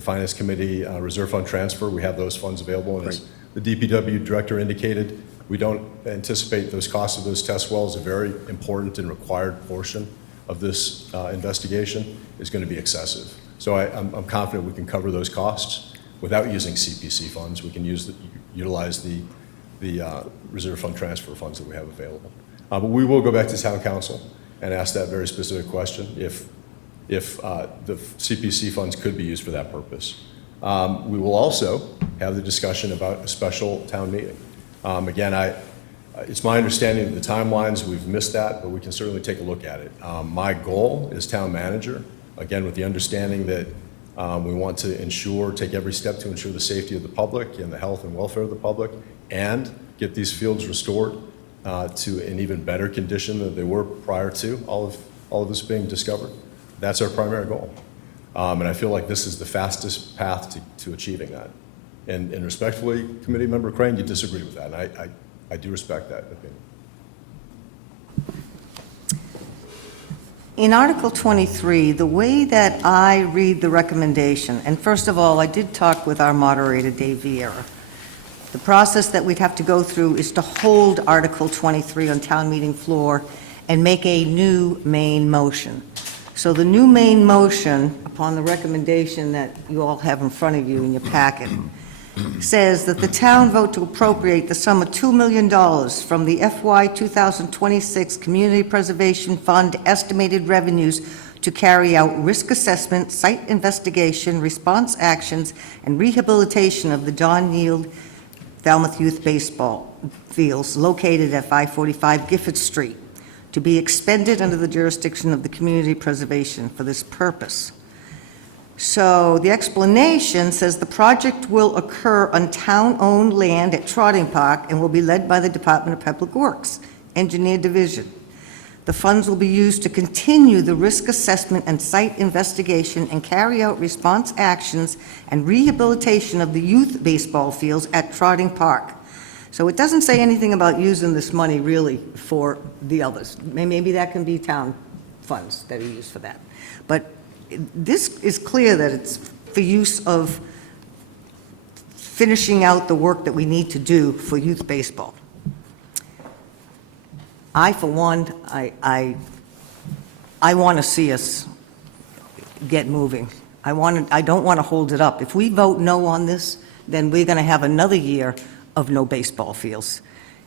Finance Committee Reserve Fund transfer. We have those funds available, and as the DPW Director indicated, we don't anticipate those costs of those test wells, a very important and required portion of this investigation, is going to be excessive. So I'm confident we can cover those costs without using CPC funds. We can utilize the Reserve Fund transfer funds that we have available. But we will go back to Town Council and ask that very specific question if the CPC funds could be used for that purpose. We will also have the discussion about a special town meeting. Again, it's my understanding of the timelines, we've missed that, but we can certainly take a look at it. My goal as town manager, again, with the understanding that we want to take every step to ensure the safety of the public and the health and welfare of the public, and get these fields restored to an even better condition than they were prior to all of this being discovered. That's our primary goal. And I feel like this is the fastest path to achieving that. And respectfully, Committee Member Crane, you disagree with that, and I do respect that opinion. In Article 23, the way that I read the recommendation, and first of all, I did talk with our moderator, Dave Vieira. The process that we'd have to go through is to hold Article 23 on town meeting floor and make a new main motion. So the new main motion, upon the recommendation that you all have in front of you in your packet, says that the town vote to appropriate the sum of $2 million from the FY 2026 Community Preservation Fund estimated revenues to carry out risk assessment, site investigation, response actions, and rehabilitation of the John Neal Falmouth Youth Baseball Fields located at 545 Gifford Street, to be expended under the jurisdiction of the Community Preservation for this purpose. So the explanation says the project will occur on town-owned land at Trotting Park and will be led by the Department of Public Works, Engineer Division. The funds will be used to continue the risk assessment and site investigation and carry out response actions and rehabilitation of the youth baseball fields at Trotting Park. So it doesn't say anything about using this money really for the others. Maybe that can be town funds that are used for that. But this is clear that it's for use of finishing out the work that we need to do for youth baseball. For one, I want to see us get moving. I don't want to hold it up. If we vote no on this, then we're going to have another year of no baseball fields.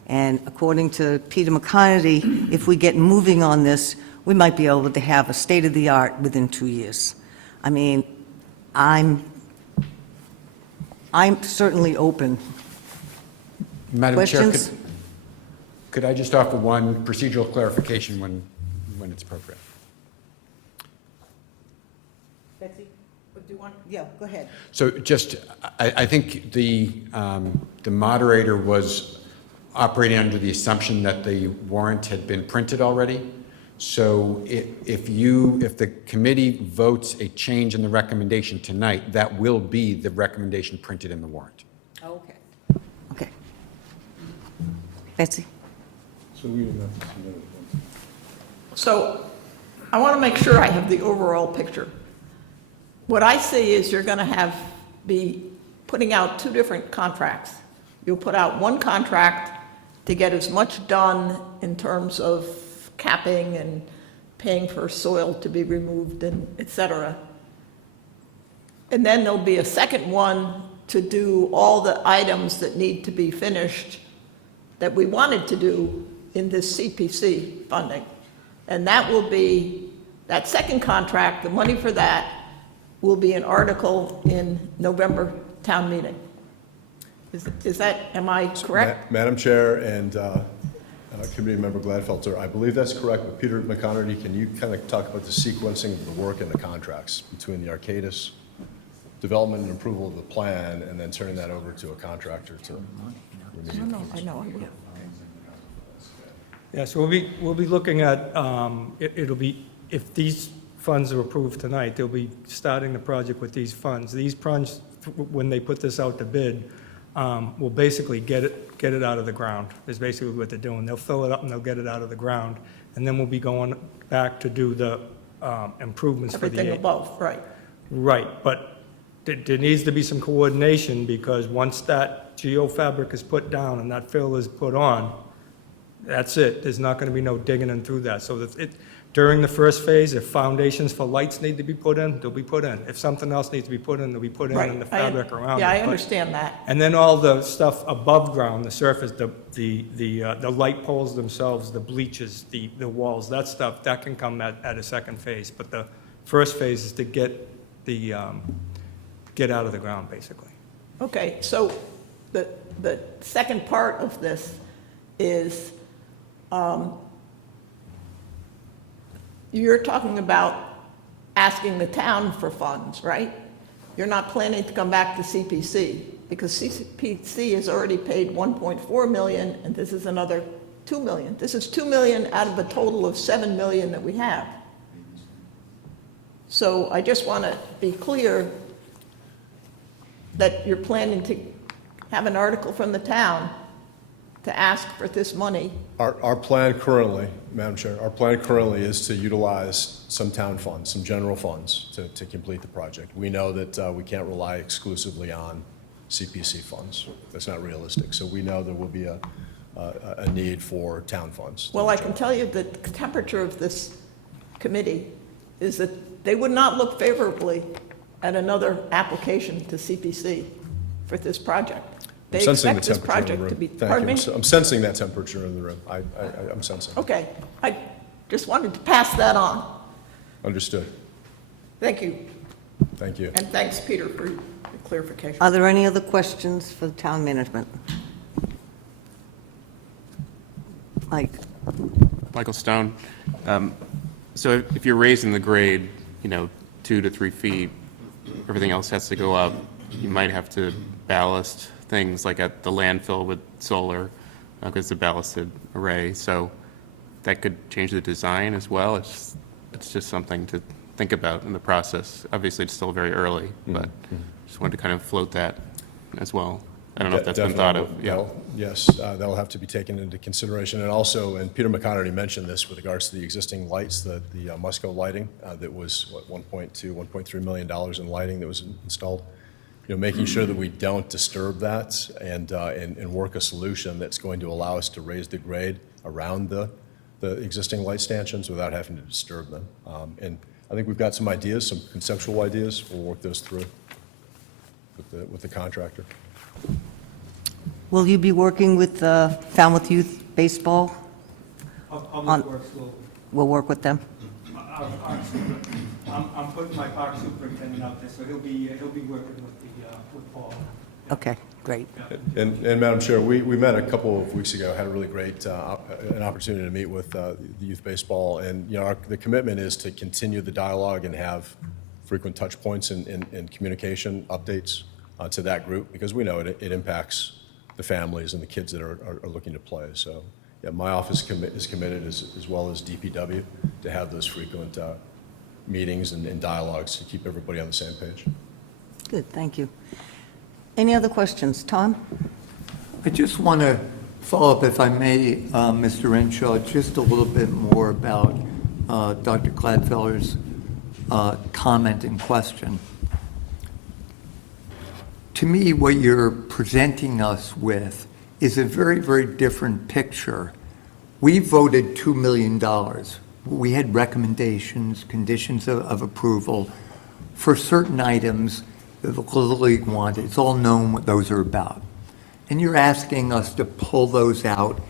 And according to Peter McConaty, if we get moving on this, we might be able to have a state-of-the-art within 2 years. I mean, I'm certainly open. Madam Chair, Questions? could I just offer one procedural clarification when it's appropriate? Betsy, do you want? Yeah, go ahead. So just, I think the moderator was operating under the assumption that the warrant had been printed already. So if the committee votes a change in the recommendation tonight, that will be the recommendation printed in the warrant. Okay. Okay. Betsy? So we didn't have to submit it. So I want to make sure I have the overall picture. What I see is you're going to be putting out two different contracts. You'll put out one contract to get as much done in terms of capping and paying for soil to be removed and et cetera. And then there'll be a second one to do all the items that need to be finished that we wanted to do in this CPC funding. And that will be, that second contract, the money for that will be an article in November town meeting. Is that, am I correct? Madam Chair and Committee Member Gladfelter, I believe that's correct, but Peter McConerty, can you kind of talk about the sequencing of the work and the contracts between the Arcadis development and approval of the plan, and then turning that over to a contractor to remediate? I know, I will. Yeah, so we'll be looking at, it'll be, if these funds are approved tonight, they'll be starting the project with these funds. These funds, when they put this out to bid, will basically get it out of the ground, is basically what they're doing. They'll fill it up and they'll get it out of the ground, and then we'll be going back to do the improvements for the. Everything above, right. Right, but there needs to be some coordination, because once that geofabric is put down and that fill is put on, that's it. There's not going to be no digging in through that. So that during the first phase, if foundations for lights need to be put in, they'll be put in. If something else needs to be put in, they'll be put in, Right. and the fabric around it. Yeah, I But- understand that. And then all the stuff above ground, the surface, the light poles themselves, the bleachers, the walls, that stuff, that can come at a second phase. But the first phase is to get out of the ground, basically. Okay, so the second part of this is, you're talking about asking the town for funds, right? You're not planning to come back to CPC, because CPC has already paid 1.4 million, and this is another 2 million. This is 2 million out of a total of 7 million that we have. So I just want to be clear that you're planning to have an article from the town to ask for this money. Our plan currently, Madam Chair, our plan currently is to utilize some town funds, some general funds to complete the project. We know that we can't rely exclusively on CPC funds. That's not realistic. So we know there will be a need for town funds. Well, I can tell you that the temperature of this committee is that they would not look favorably at another application to CPC for this project. They I'm sensing the expect this temperature in the project to room. be, Thank pardon you. me? I'm sensing that temperature in the room. I'm sensing. Okay, I just wanted to pass that on. Understood. Thank you, Thank you. and thanks, Peter, for your clarification. Are there any other questions for the town management? Mike? Michael Stone. So if you're raising the grade, 2 to 3 feet, everything else has to go up. You might have to ballast things like at the landfill with solar, because it's a ballasted array. So that could change the design as well. It's just something to think about in the process. Obviously, it's still very early, but just wanted to kind of float that as well. I don't know if that's been thought of. Definitely. Yes, that'll have to be taken into consideration. And also, and Peter McConerty mentioned this with regards to the existing lights, the Musco lighting that was, $1.3 million in lighting that was installed. Making sure that we don't disturb that and work a solution that's going to allow us to raise the grade around the existing light stanchions without having to disturb them. And I think we've got some ideas, some conceptual ideas. We'll work those through with the contractor. Will you be working with Falmouth Youth Baseball? Public Works We'll work with them? I'm putting my park superintendent out there, so he'll be working with Paul. Okay, great. And Madam Chair, we met a couple of weeks ago, had a really great an opportunity to meet with the youth baseball, and the commitment is to continue the dialogue and have frequent touch points and communication updates to that group, because we know it impacts the families and the kids that are looking to play. So yeah, my office is committed as well as DPW to have those frequent meetings and dialogues to keep everybody on the same page. Good, thank you. Any other questions? Tom? I just want to follow up, if I may, Mr. Renshaw, just a little bit more about Dr. Gladfeller's comment and question. To me, what you're presenting us with is a very, very different picture. We voted $2 million. We had recommendations, conditions of approval for certain items that the Little League wanted. It's all known what those are about. And you're asking us to pull those out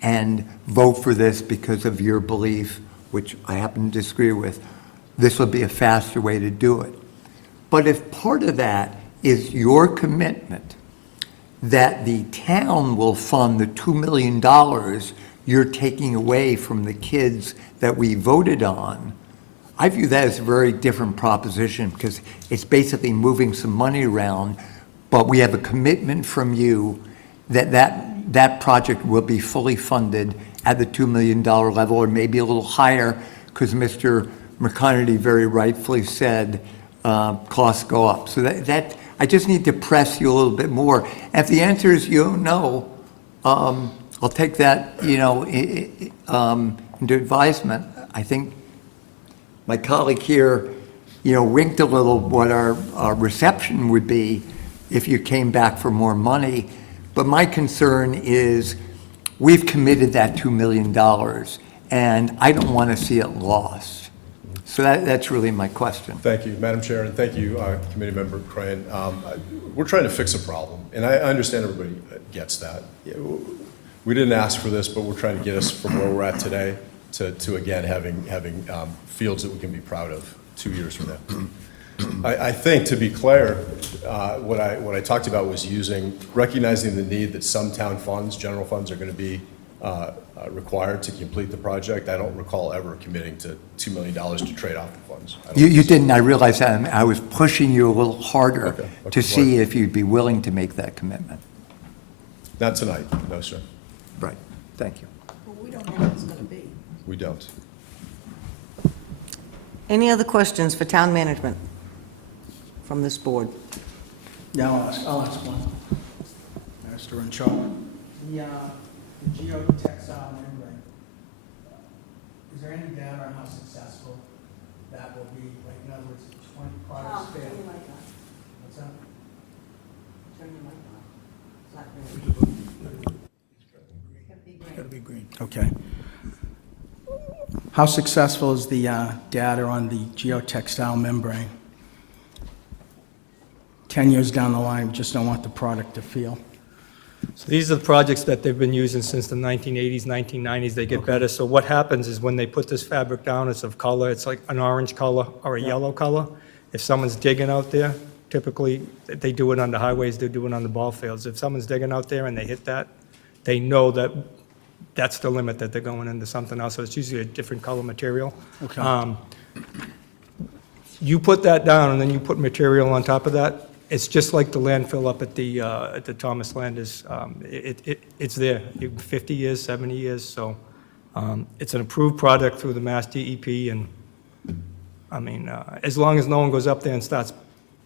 and vote for this because of your belief, which I happen to disagree with, this would be a faster way to do it. But if part of that is your commitment that the town will fund the $2 million you're taking away from the kids that we voted on, I view that as a very different proposition, because it's basically moving some money around, but we have a commitment from you that project will be fully funded at the $2 million level, or maybe a little higher, because Mr. McConerty very rightfully said costs go up. So that I just need to press you a little bit more. And if the answer is you don't know, I'll take that, into advisement. I think my colleague here, winked a little what our reception would be if you came back for more money. But my concern is we've committed that $2 million, and I don't want to see it lost. So that's really my question. Thank you, Madam Chair, and thank you, Committee Member Crane. We're trying to fix a problem, and I understand everybody gets that. We didn't ask for this, but we're trying to get us from where we're at today to again, having fields that we can be proud of 2 years from now. I think, to be clear, what I talked about was recognizing the need that some town funds, general funds, are going to be required to complete the project. I don't recall ever committing to $2 million to trade off the funds. You didn't, I realize that. I was pushing you a little harder Okay, to see if you'd be willing to make that commitment. Not tonight, no, sir. Right, thank you. Well, we don't know what it's going to be. We don't. Any other questions for town management from this board? Yeah, I'll ask one. Mr. Renshaw. The geotextile membrane, is there any data on how successful that will be? Like, in other words, 20 products fail? What's that? It's got to be green. Okay. How successful is the data on the geotextile membrane? 10 years down the line, we just don't want the product to fail. So these are the projects that they've been using since the 1980s, 1990s. They get better. So what happens is when they put this fabric down, it's of color. It's like an orange color or a yellow color. If someone's digging out there, typically they do it on the highways, they do it on the ball fields. If someone's digging out there and they hit that, they know that that's the limit, that they're going into something else. So it's usually a different color material. Okay. You put that down and then you put material on top of that. It's just like the landfill up at the Thomas Landers. It's there, 50 years, 70 years, so it's an approved product through the Mass DEP, and I mean, as long as no one goes up there and starts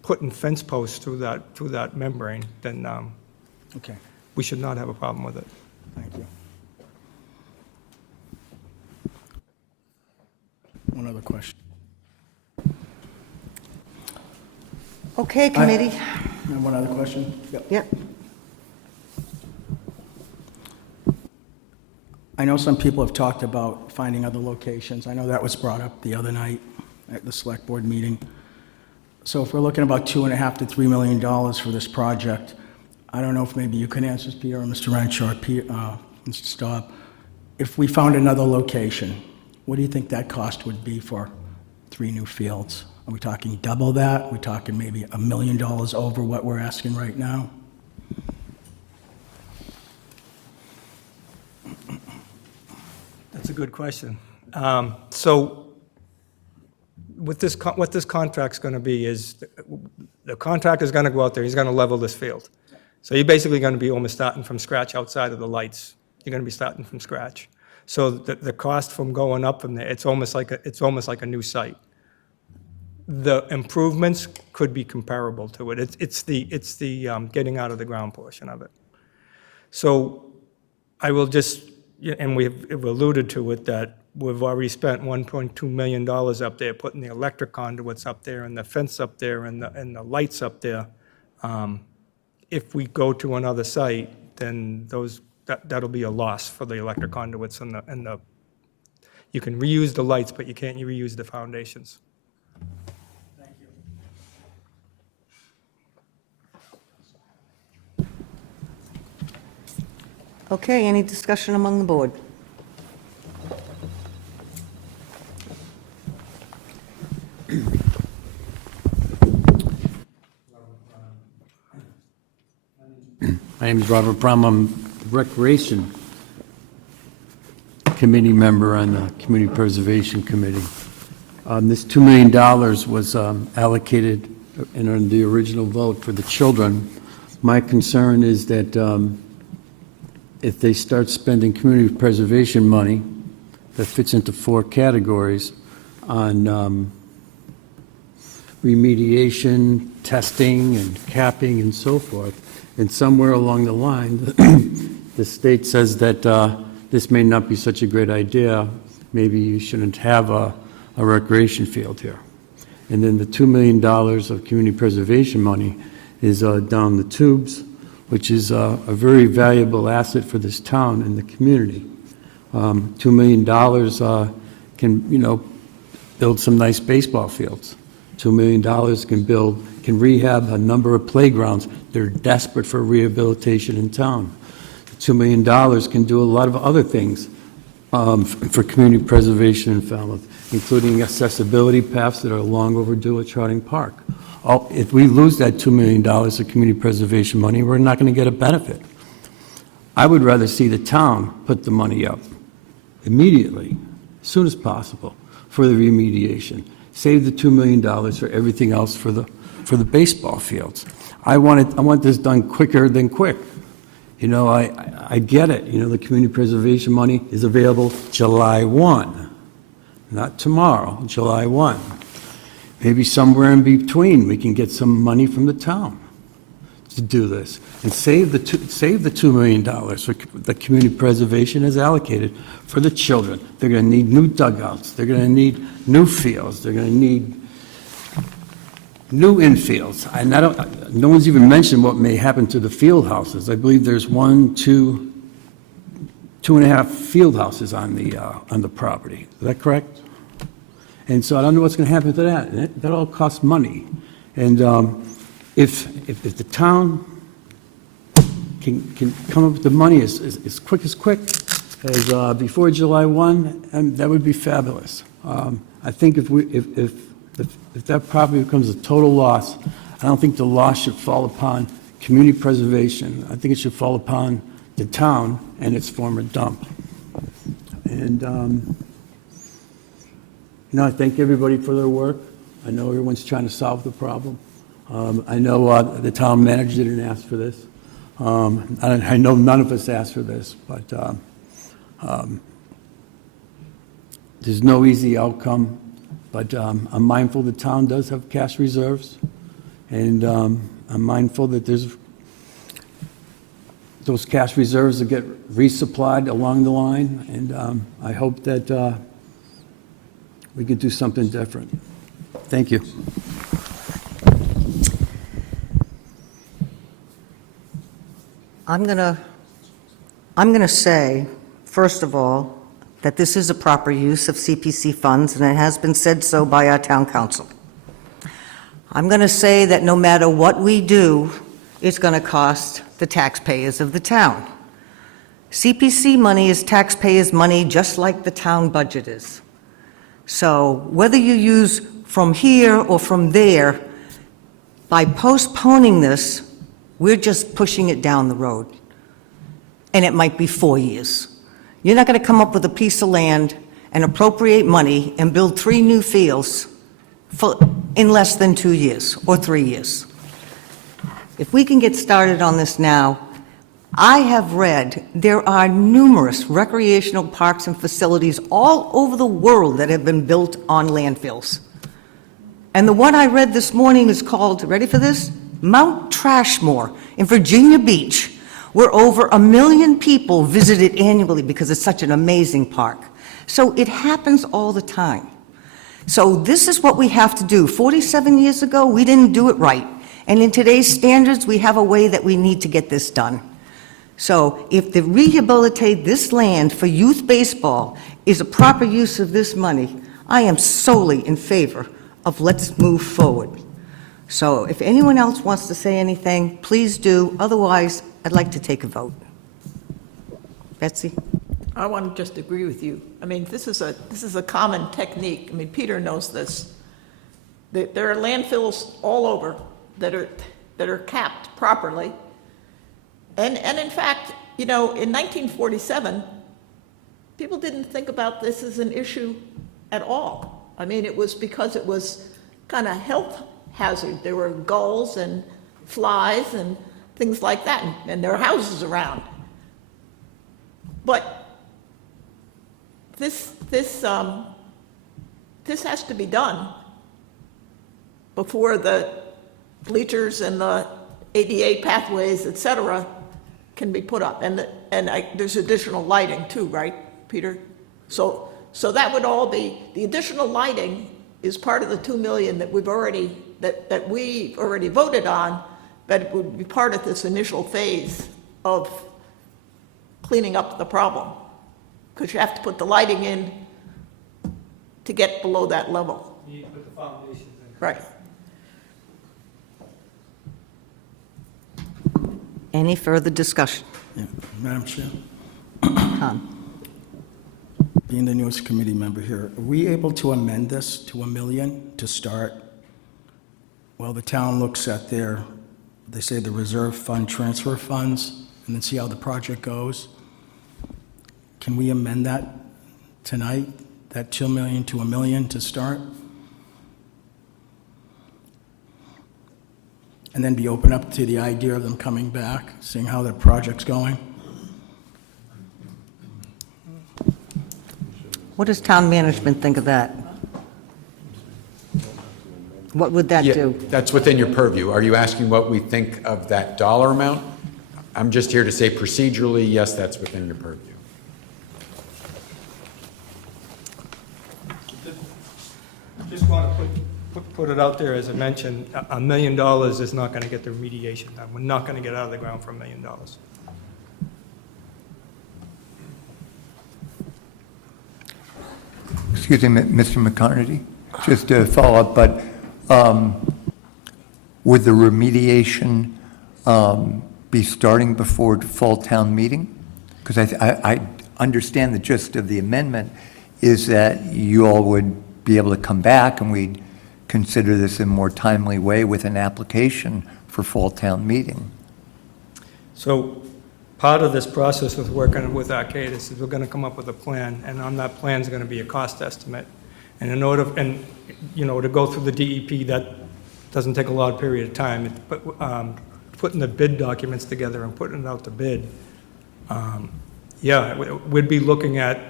putting fence posts through that membrane, then Okay, we should not have a problem with it. thank you. One other question. Okay, committee. And one other question? Yep. Yep. I know some people have talked about finding other locations. I know that was brought up the other night at the select board meeting. So if we're looking about $2.5 to $3 million for this project, I don't know if maybe you can answer this, Peter, or Mr. Renshaw, or Mr. Staub. If we found another location, what do you think that cost would be for 3 new fields? Are we talking double that? Are we talking maybe $1 million over what we're asking right now? That's a good question. So what this contract's going to be is, the contractor's going to go out there, he's going to level this field. So you're basically going to be almost starting from scratch outside of the lights. You're going to be starting from scratch. So the cost from going up from there, it's almost like a new site. The improvements could be comparable to it. It's the getting out of the ground portion of it. So I will just, and we've alluded to it, that we've already spent $1.2 million up there, putting the electric conduits up there and the fence up there and the lights up there. If we go to another site, then that'll be a loss for the electric conduits and the, you can reuse the lights, but you can't reuse the foundations. Thank you. Okay, any discussion among the board? My name is Robert Brum. I'm Recreation committee member on the Community Preservation Committee. This $2 million was allocated in the original vote for the children. My concern is that if they start spending community preservation money that fits into 4 categories on remediation, testing, and capping, and so forth, and somewhere along the line, the state says that this may not be such a great idea, maybe you shouldn't have a recreation field here. And then the $2 million of community preservation money is down the tubes, which is a very valuable asset for this town and the community. $2 million can, build some nice baseball fields. $2 million can rehab a number of playgrounds that are desperate for rehabilitation in town. $2 million can do a lot of other things for community preservation in Falmouth, including accessibility paths that are long overdue at Trotting Park. If we lose that $2 million of community preservation money, we're not going to get a benefit. I would rather see the town put the money up immediately, as soon as possible, for the remediation. Save the $2 million for everything else for the baseball fields. I want this done quicker than quick. I get it. The community preservation money is available July 1, not tomorrow, July 1. Maybe somewhere in between we can get some money from the town to do this and save the $2 million for the community preservation is allocated for the children. They're going to need new dugouts. They're going to need new fields. They're going to need new infields. No one's even mentioned what may happen to the field houses. I believe there's 2.5 field houses on the property. Is that correct? And so I don't know what's going to happen to that. That all costs money. And if the town can come up with the money as quick as before July 1, and that would be fabulous. I think if that property becomes a total loss, I don't think the loss should fall upon community preservation. I think it should fall upon the town and its former dump. And I thank everybody for their work. I know everyone's trying to solve the problem. I know the town manager didn't ask for this. I know none of us asked for this, but there's no easy outcome. But I'm mindful the town does have cash reserves, and I'm mindful that those cash reserves will get resupplied along the line, and I hope that we can do something different. Thank you. I'm gonna say, first of all, that this is a proper use of CPC funds, and it has been said so by our town council. I'm going to say that no matter what we do, it's going to cost the taxpayers of the town. CPC money is taxpayers' money, just like the town budget is. So whether you use from here or from there, by postponing this, we're just pushing it down the road. And it might be 4 years. You're not going to come up with a piece of land and appropriate money and build 3 new fields in less than 2 years or 3 years. If we can get started on this now, I have read there are numerous recreational parks and facilities all over the world that have been built on landfills. And the one I read this morning is called, ready for this? Mount Trashmore in Virginia Beach, where over 1 million people visit it annually because it's such an amazing park. So it happens all the time. So this is what we have to do. 47 years ago, we didn't do it right. And in today's standards, we have a way that we need to get this done. So if to rehabilitate this land for youth baseball is a proper use of this money, I am solely in favor of let's move forward. So if anyone else wants to say anything, please do. Otherwise, I'd like to take a vote. Betsy? I want to just agree with you. I mean, this is a common technique. I mean, Peter knows this. There are landfills all over that are capped properly. And in fact, in 1947, people didn't think about this as an issue at all. I mean, it was because it was kind of health hazard. There were gulls and flies and things like that, and there are houses around. But this has to be done before the bleachers and the ADA pathways, et cetera, can be put up. And there's additional lighting too, right, Peter? So that would all be, the additional lighting is part of the 2 million that we've already voted on, but it would be part of this initial phase of cleaning up the problem. Because you have to put the lighting in to get below that level. You need to put the foundations in. Right. Any further discussion? Yeah, Madam Chair, Tom? being the newest committee member here, are we able to amend this to 1 million to start? Well, the town looks at they say the reserve fund transfer funds, and then see how the project goes. Can we amend that tonight, that 2 million to 1 million to start? And then be open up to the idea of them coming back, seeing how their project's going? What does town management think of that? What would that Yeah, do? that's within your purview. Are you asking what we think of that dollar amount? I'm just here to say procedurally, yes, that's within your purview. Just want to put it out there, as I mentioned, $1 million is not going to get the remediation done. We're not going to get out of the ground for $1 million. Excuse me, Mr. McConerty, just to follow up, but would the remediation be starting before the fall town meeting? Because I understand the gist of the amendment is that you all would be able to come back and we'd consider this in a more timely way with an application for fall town meeting. So part of this process with working with Arcadis is we're going to come up with a plan, and on that plan is going to be a cost estimate. And in order, to go through the DEP, that doesn't take a long period of time. But putting the bid documents together and putting it out to bid, we'd be looking at,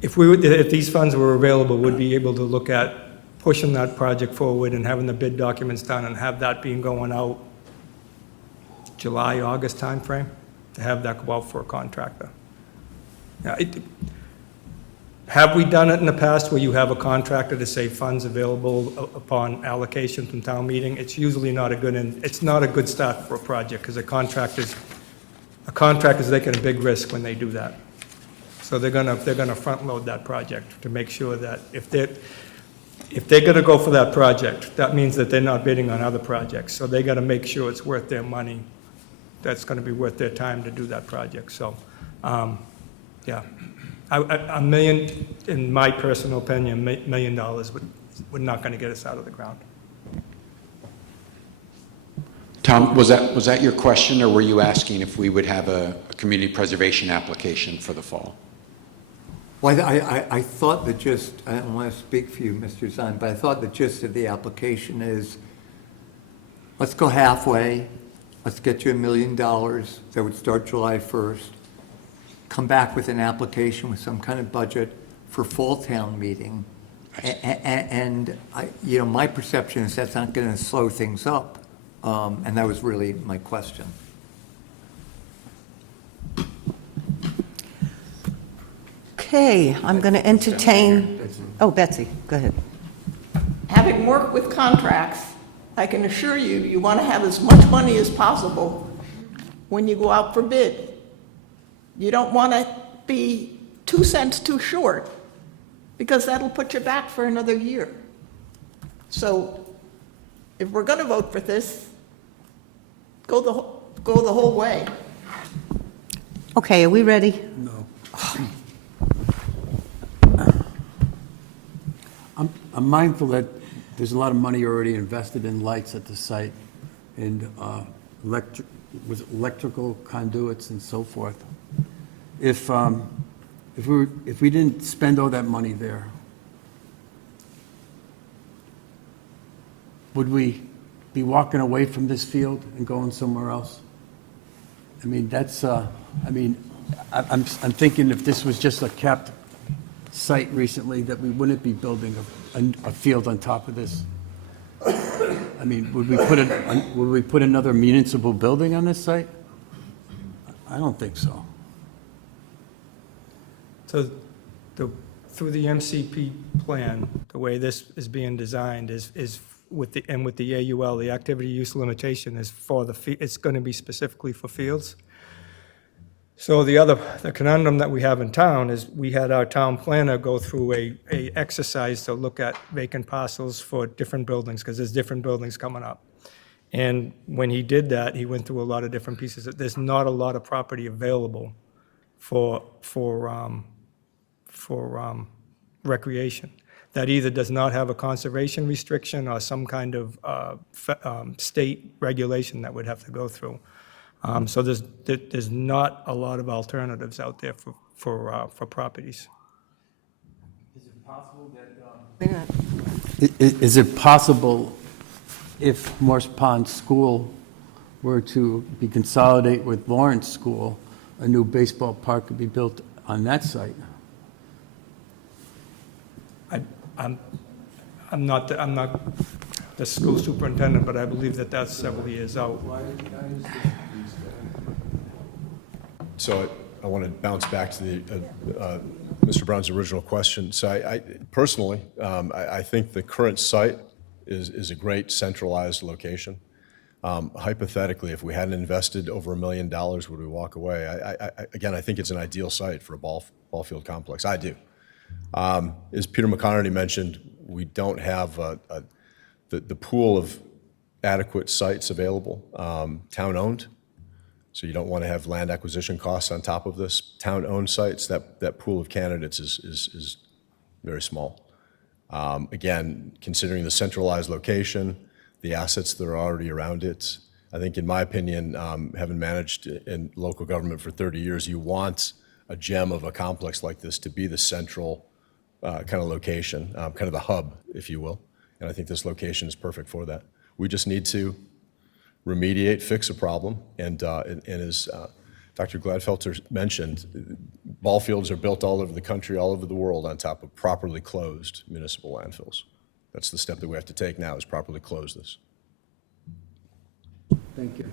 if these funds were available, we'd be able to look at pushing that project forward and having the bid documents done and have that being going out July, August timeframe, to have that go out for a contractor. Now, have we done it in the past where you have a contractor to say funds available upon allocation from town meeting? It's usually not a good start for a project, because contractors taking a big risk when they do that. So they're gonna front load that project to make sure that if they're gonna go for that project, that means that they're not bidding on other projects. So they gotta make sure it's worth their money, that's gonna be worth their time to do that project. So, $1 million, in my personal opinion, $1 million would not gonna get us out of the ground. Tom, was that your question, or were you asking if we would have a community preservation application for the fall? Well, I thought the gist, I don't want to speak for you, Mr. Zahn, but I thought the gist of the application is, let's go halfway, let's get you $1 million, that would start July 1st, come back with an application with some kind of budget for fall town meeting, and my perception is that's not going to slow things up, and that was really my question. Okay, I'm going to entertain, Betsy, go ahead. Having worked with contracts, I can assure you, you want to have as much money as possible when you go out for bid. You don't want to be 2 cents too short, because that'll put you back for another year. So if we're going to vote for this, go the whole way. Okay, are we ready? No. I'm mindful that there's a lot of money already invested in lights at the site and electrical conduits and so forth. If if we didn't spend all that money there, would we be walking away from this field and going somewhere else? I mean, that's, I'm thinking if this was just a capped site recently, that we wouldn't be building a field on top of this. I mean, would we put another municipal building on this site? I don't think so. So through the MCP plan, the way this is being designed is with the AUL, the activity use limitation is it's going to be specifically for fields. So the conundrum that we have in town is we had our town planner go through a exercise to look at vacant parcels for different buildings, because there's different buildings coming up. And when he did that, he went through a lot of different pieces. There's not a lot of property available for recreation that either does not have a conservation restriction or some kind of state regulation that would have to go through. So there's not a lot of alternatives out there for properties. Is it possible that? Is it possible if Morse Pond School were to be consolidated with Lawrence School, a new baseball park could be built on that site? I'm not the school superintendent, but I believe that that's several years out. So I want to bounce back to Mr. Brown's original question. So I personally, I think the current site is a great centralized location. Hypothetically, if we hadn't invested over $1 million, would we walk away? Again, I think it's an ideal site for a ball field complex. I do. As Peter McConerty mentioned, we don't have the pool of adequate sites available, town-owned. So you don't want to have land acquisition costs on top of this. Town-owned sites, that pool of candidates is very small. Again, considering the centralized location, the assets that are already around it, I think, in my opinion, having managed in local government for 30 years, you want a gem of a complex like this to be the central kind of location, kind of the hub, if you will. And I think this location is perfect for that. We just need to remediate, fix a problem, and as Dr. Gladfelter mentioned, ball fields are built all over the country, all over the world, on top of properly closed municipal landfills. That's the step that we have to take now, is properly close this. Thank you.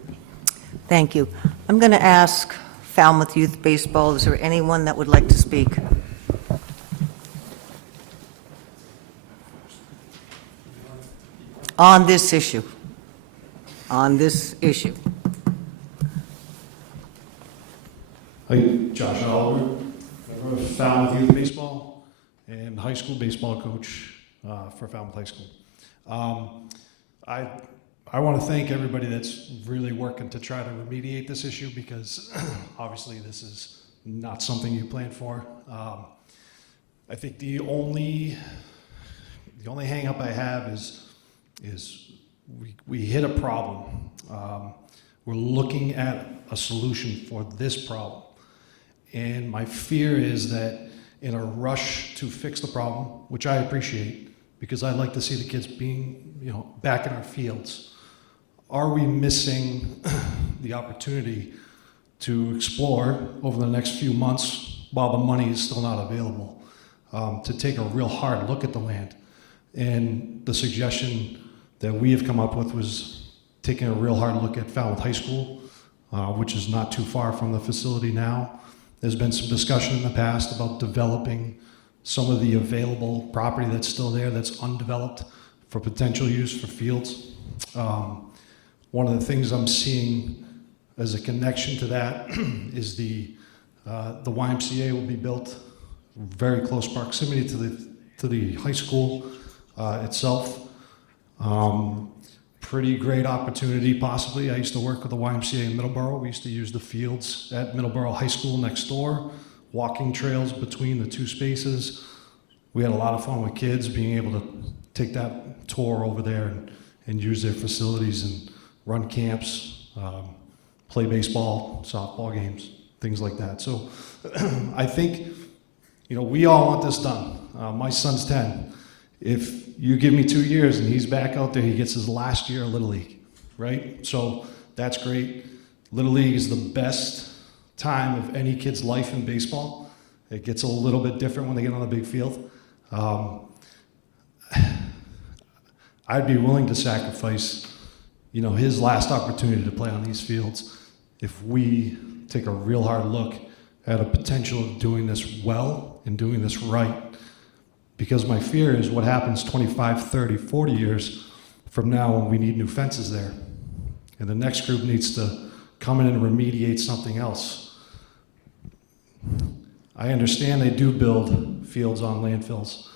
Thank you. I'm going to ask Falmouth Youth Baseball, is there anyone that would like to speak? On this issue. On this issue. Hi, Josh Oliver, member of Falmouth Youth Baseball and high school baseball coach for Falmouth High School. I want to thank everybody that's really working to try to remediate this issue, because obviously this is not something you planned for. I think the only hang up I have is we hit a problem. We're looking at a solution for this problem. And my fear is that in a rush to fix the problem, which I appreciate, because I like to see the kids being, back in our fields, are we missing the opportunity to explore over the next few months, while the money is still not available, to take a real hard look at the land? And the suggestion that we have come up with was taking a real hard look at Falmouth High School, which is not too far from the facility now. There's been some discussion in the past about developing some of the available property that's still there, that's undeveloped, for potential use for fields. One of the things I'm seeing as a connection to that is the YMCA will be built very close proximity to the high school itself. Pretty great opportunity, possibly. I used to work with the YMCA in Middleborough. We used to use the fields at Middleborough High School next door, walking trails between the two spaces. We had a lot of fun with kids being able to take that tour over there and use their facilities and run camps, play baseball, softball games, things like that. So I think You know, we all want this done. My son's 10. If you give me 2 years and he's back out there, he gets his last year of Little League, right? So that's great. Little League is the best time of any kid's life in baseball. It gets a little bit different when they get on the big field. I'd be willing to sacrifice, you know, his last opportunity to play on these fields if we take a real hard look at a potential of doing this well and doing this right. Because my fear is what happens 25, 30, 40 years from now when we need new fences there. And the next group needs to come in and remediate something else. I understand they do build fields on landfills.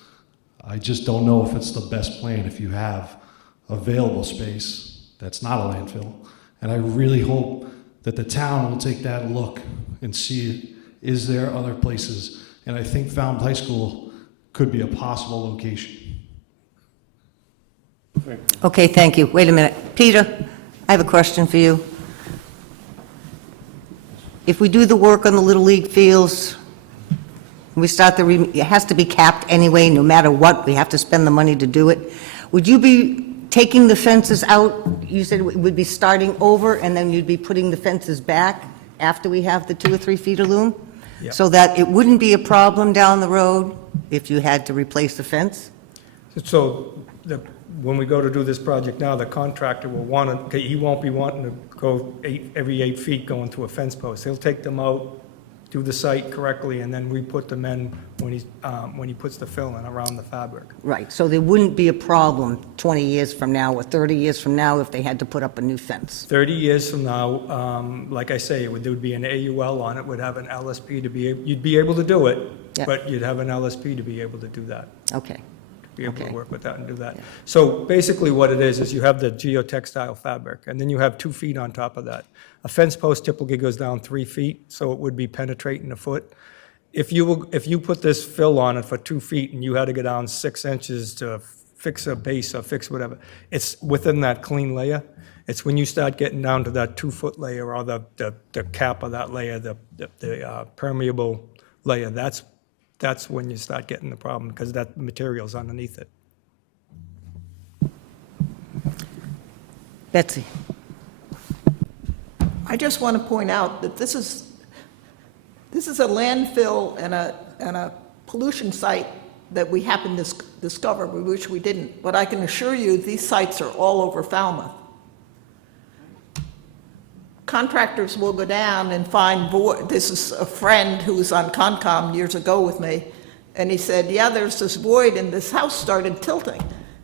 I just don't know if it's the best plan if you have available space that's not a landfill. And I really hope that the town will take that look and see, is there other places? And I think Falmouth High School could be a possible location. Okay, thank you. Wait a minute. Peter, I have a question for you. If we do the work on the Little League fields, we start it has to be capped anyway, no matter what, we have to spend the money to do it. Would you be taking the fences out? You said it would be starting over, and then you'd be putting the fences back after we have the 2 or 3 feet of loom? Yep. So that it wouldn't be a problem down the road if you had to replace the fence? So when we go to do this project now, the contractor will want to, he won't be wanting to go every 8 feet going to a fence post. He'll take them out, do the site correctly, and then re-put them in when he puts the fill in around the fabric. Right, so there wouldn't be a problem 20 years from now or 30 years from now if they had to put up a new fence? 30 years from now, like I say, there would be an AUL on it, would have an LSP to be, you'd be able to do it, Yeah. but you'd have an LSP to be able to do that. Okay. Be able to Okay. work with that and do that. So basically what it is you have the geotextile fabric, and then you have 2 feet on top of that. A fence post typically goes down 3 feet, so it would be penetrating a foot. If you put this fill on it for 2 feet and you had to go down 6 inches to fix a base or fix whatever, it's within that clean layer. It's when you start getting down to that 2-foot layer or the cap of that layer, the permeable layer, that's when you start getting the problem, because that material's underneath it. Betsy? I just want to point out that this is a landfill and a pollution site that we happened to discover. We wish we didn't, but I can assure you these sites are all over Falmouth. Contractors will go down and find void. This is a friend who was on Concom years ago with me, and he said, yeah, there's this void, and this house started tilting.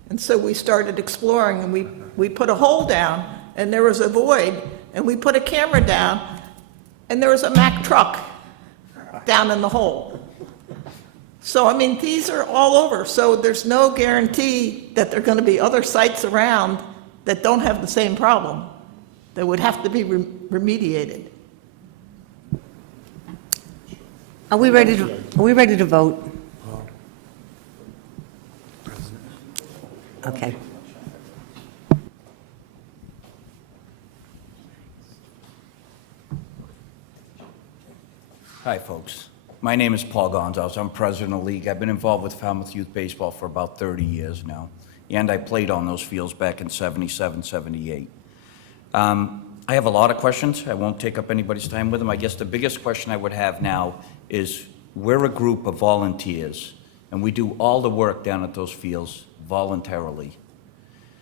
And so we started exploring, and we put a hole down, and there was a void, and we put a camera down, and there was a Mack truck down in the hole. So, I mean, these are all over, so there's no guarantee that there are going to be other sites around that don't have the same problem, that would have to be remediated. Are we ready to vote? Okay. Hi, folks. My name is Paul Gonzalez. I'm president of the league. I've been involved with Falmouth Youth Baseball for about 30 years now, and I played on those fields back in 77, 78. I have a lot of questions. I won't take up anybody's time with them. I guess the biggest question I would have now is, we're a group of volunteers, and we do all the work down at those fields voluntarily.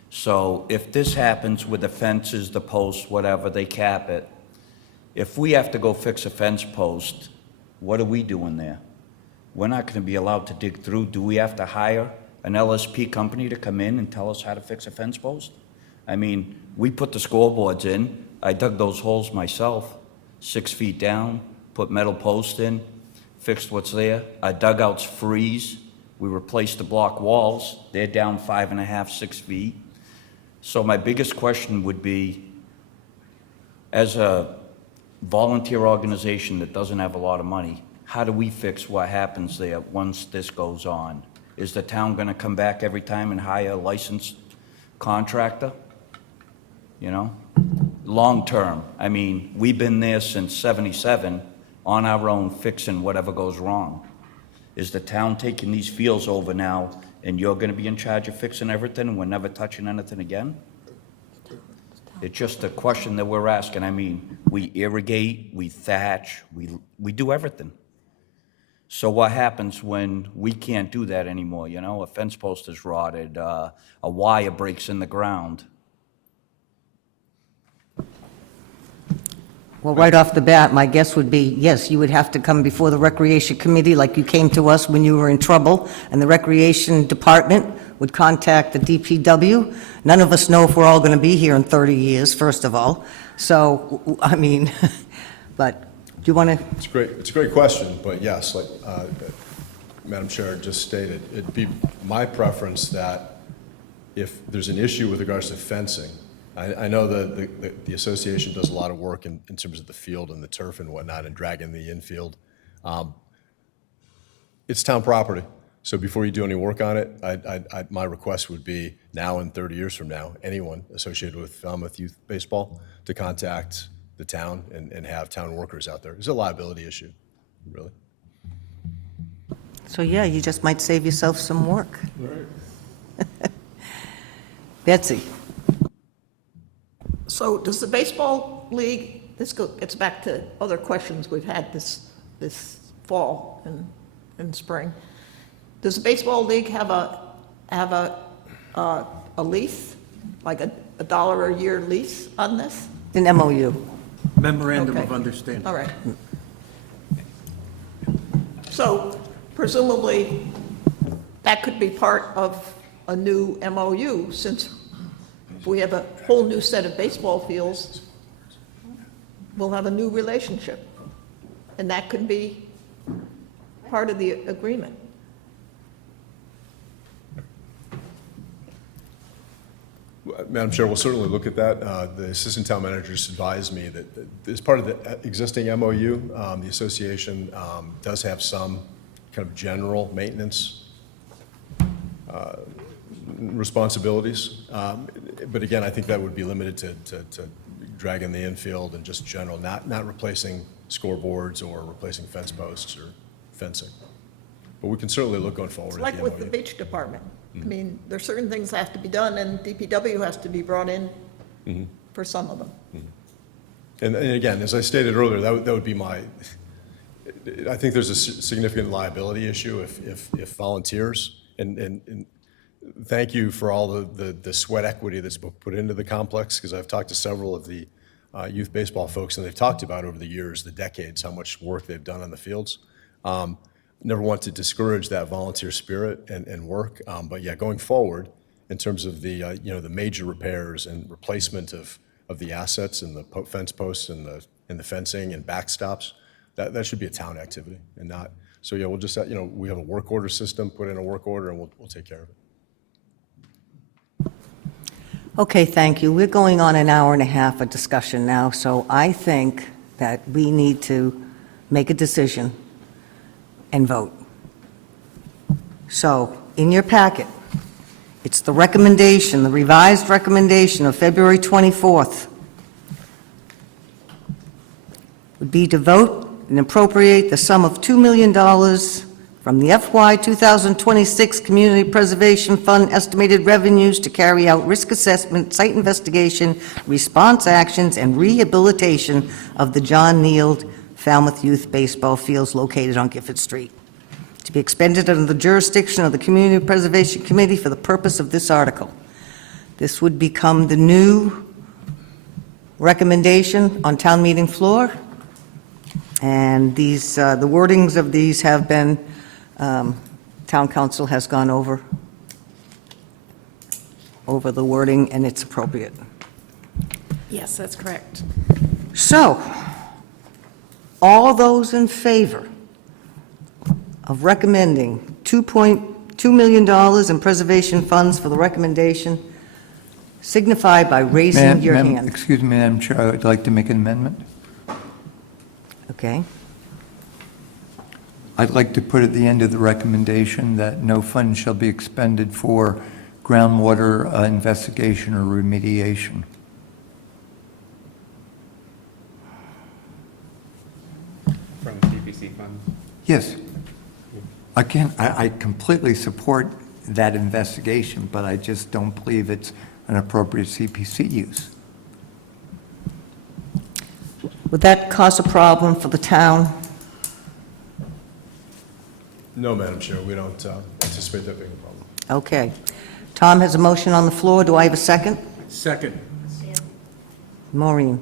So if this happens with the fences, the posts, whatever, they cap it, if we have to go fix a fence post, what are we doing there? We're not going to be allowed to dig through. Do we have to hire an LSP company to come in and tell us how to fix a fence post? I mean, we put the scoreboards in. I dug those holes myself, 6 feet down, put metal posts in, fixed what's there. Our dugouts freeze. We replaced the block walls. They're down 5.5, 6 feet. So my biggest question would be, as a volunteer organization that doesn't have a lot of money, how do we fix what happens there once this goes on? Is the town going to come back every time and hire a licensed contractor? You know, long term. I mean, we've been there since 77 on our own, fixing whatever goes wrong. Is the town taking these fields over now, and you're gonna be in charge of fixing everything, and we're never touching anything again? It's just a question that we're asking. I mean, we irrigate, we thatch, we do everything. So what happens when we can't do that anymore, you know? A fence post is rotted, a wire breaks in the ground. Well, right off the bat, my guess would be, yes, you would have to come before the Recreation Committee like you came to us when you were in trouble, and the Recreation Department would contact the DPW. None of us know if we're all going to be here in 30 years, first of all. So, I mean, but do you want to? It's great. It's a great question, but yes, like Madam Chair just stated, it'd be my preference that if there's an issue with regards to fencing, I know the association does a lot of work in terms of the field and the turf and whatnot and dragging the infield. It's town property, so before you do any work on it, my request would be now and 30 years from now, anyone associated with Falmouth Youth Baseball to contact the town and have town workers out there. It's a liability issue, really. So, yeah, you just might save yourself some work. Right. Betsy? So does the baseball league, this gets back to other questions we've had this fall and spring. Does the baseball league have a lease, like a $1 a year lease on this? An MOU. Memorandum of Okay. Understanding. All right. So presumably, that could be part of a new MOU, since if we have a whole new set of baseball fields, we'll have a new relationship. And that could be part of the agreement. Madam Chair, we'll certainly look at that. The assistant town manager just advised me that as part of the existing MOU, the association does have some kind of general maintenance responsibilities. But again, I think that would be limited to dragging the infield and just general, not replacing scoreboards or replacing fence posts or fencing. But we can certainly look going forward. It's like with the beach department. I mean, there's certain things that have to be done, and DPW has to be brought in for some of them. And again, as I stated earlier, that would be my, I think there's a significant liability issue if volunteers, and thank you for all the sweat equity that's been put into the complex, because I've talked to several of the youth baseball folks, and they've talked about over the years, the decades, how much work they've done on the fields. Never want to discourage that volunteer spirit and work, but yeah, going forward, in terms of the the major repairs and replacement of the assets and the fence posts and the fencing and backstops, that should be a town activity and not. So yeah, we'll just we have a work order system, put in a work order, and we'll take care of it. Okay, thank you. We're going on an hour and a half of discussion now, so I think that we need to make a decision and vote. So, in your packet, it's the recommendation, the revised recommendation of February 24th. Would be to vote and appropriate the sum of $2 million from the FY 2026 Community Preservation Fund estimated revenues to carry out risk assessment, site investigation, response actions, and rehabilitation of the John Neal Falmouth Youth Baseball Fields located on Gifford Street, to be expended under the jurisdiction of the Community Preservation Committee for the purpose of this article. This would become the new recommendation on town meeting floor, and these, the wordings of these have been, town council has gone over the wording, and it's appropriate. Yes, that's correct. So, all those in favor of recommending $2.2 million in preservation funds for the recommendation signify by raising your hand. Excuse me, Madam Chair, I would like to make an amendment. Okay. I'd like to put at the end of the recommendation that no funds shall be expended for groundwater investigation or remediation. From the PPC fund? Yes. Again, I completely support that investigation, but I just don't believe it's an appropriate CPC use. Would that cause a problem for the town? No, Madam Chair, we don't anticipate that being a problem. Okay. Tom has a motion on the floor. Do I have a second? Second. Maureen?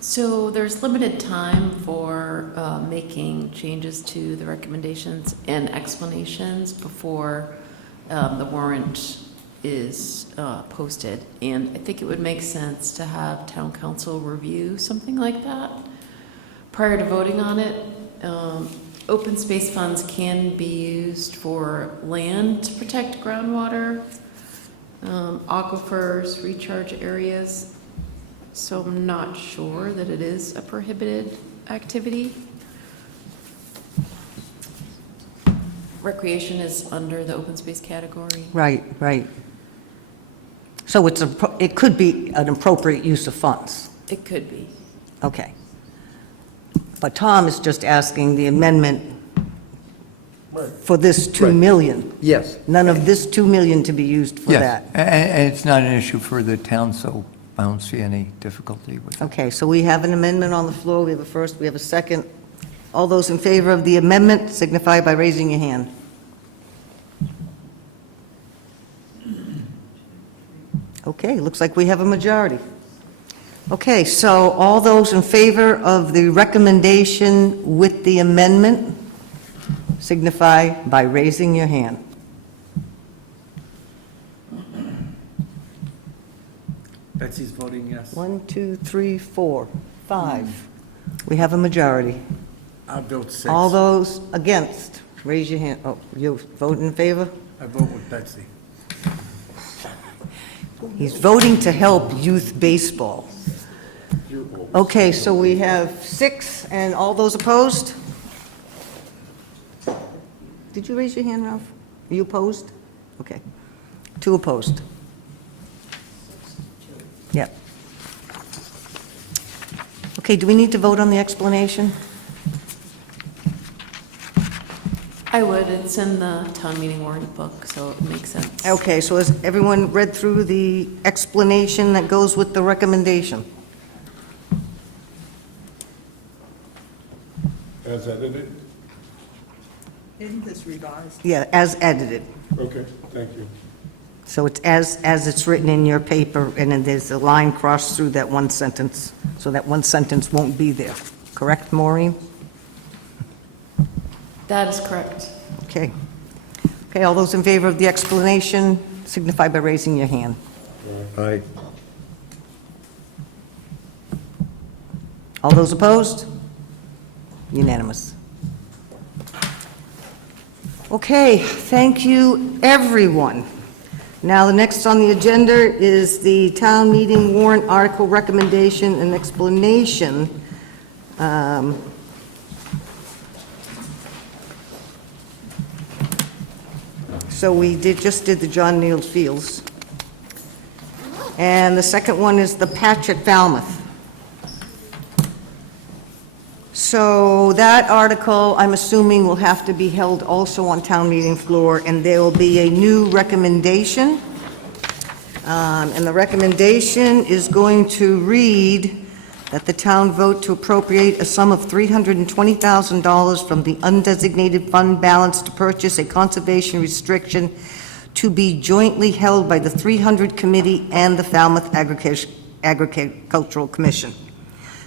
So there's limited time for making changes to the recommendations and explanations before the warrant is posted. And I think it would make sense to have town council review something like that prior to voting on it. Open space funds can be used for land to protect groundwater, aquifers, recharge areas. So I'm not sure that it is a prohibited activity. Recreation is under the open space category. Right, right. So it could be an appropriate use of funds. It could be. Okay. But Tom is just asking the amendment for this 2 million. Yes. None of this 2 million to be used for Yes, that. and it's not an issue for the town, so I don't see any difficulty with it. Okay, so we have an amendment on the floor. We have a first, we have a second. All those in favor of the amendment signify by raising your hand. Okay, looks like we have a majority. Okay, so all those in favor of the recommendation with the amendment signify by raising your hand. Betsy's voting yes. 1, 2, 3, 4, 5. We have a majority. I'll vote 6. All those against, raise your hand. Oh, you vote in favor? I vote with Betsy. He's voting to help youth baseball. Okay, so we have 6, and all those opposed? Did you raise your hand, Ralph? Are you opposed? Okay. 2 opposed. Yep. Okay, do we need to vote on the explanation? I would. It's in the town meeting warrant book, so it makes sense. Okay, so has everyone read through the explanation that goes with the recommendation? As edited? Isn't this revised? Yeah, as edited. Okay, thank you. So it's as it's written in your paper, and then there's a line crossed through that one sentence, so that one sentence won't be there. Correct, Maureen? That is correct. Okay. Okay, all those in favor of the explanation signify by raising your hand. Aye. All those opposed? Unanimous. Okay, thank you, everyone. Now, the next on the agenda is the town meeting warrant article recommendation and explanation. So we just did the John Neal Fields. And the second one is the patch at Falmouth. So that article, I'm assuming, will have to be held also on town meeting floor, and there will be a new recommendation. And the recommendation is going to read that the town vote to appropriate a sum of $320,000 from the undesignated fund balance to purchase a conservation restriction to be jointly held by the 300 Committee and the Falmouth Agricultural Commission.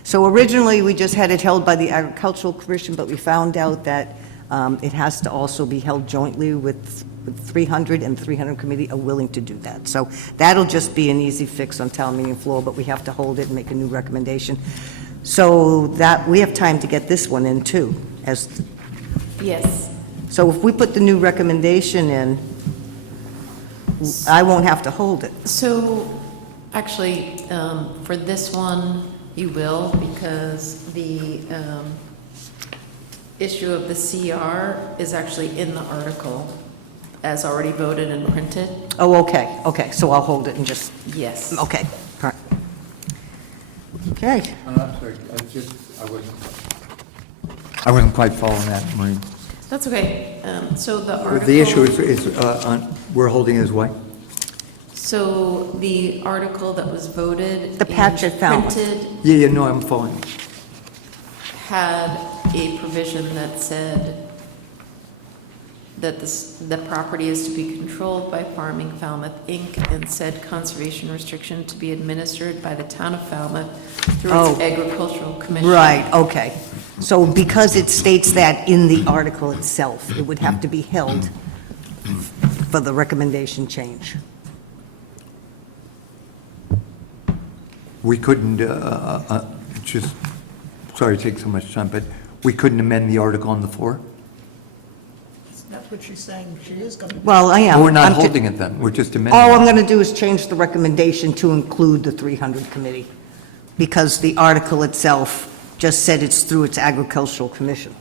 So originally, we just had it held by the Agricultural Commission, but we found out that it has to also be held jointly with 300, and 300 Committee are willing to do that. So that'll just be an easy fix on town meeting floor, but we have to hold it and make a new recommendation. So that, we have time to get this one in too, Yes. so if we put the new recommendation in, I won't have to hold it. So, actually, for this one, you will, because the issue of the CR is actually in the article as already voted and printed. Oh, okay, so I'll hold it and just, Yes. okay, all right. Okay, I'm sorry, I wasn't quite following that, Maureen. That's okay. So the article. The issue is we're holding as what? So the article that was voted. The patch and at Falmouth. printed Yeah, no, I'm following. had a provision that said that the property is to be controlled by Farming Falmouth, Inc., and said conservation restriction to be administered by the town of Falmouth through its Oh. agricultural commission. Right, okay. So because it states that in the article itself, it would have to be held for the recommendation change. We couldn't, just, sorry to take so much time, but we couldn't amend the article on the floor? That's what she's saying, she is going to. Well, I am. We're not I'm ju- holding it then, we're just amending All I'm it. going to do is change the recommendation to include the 300 committee, because the article itself just said it's through its agricultural commission.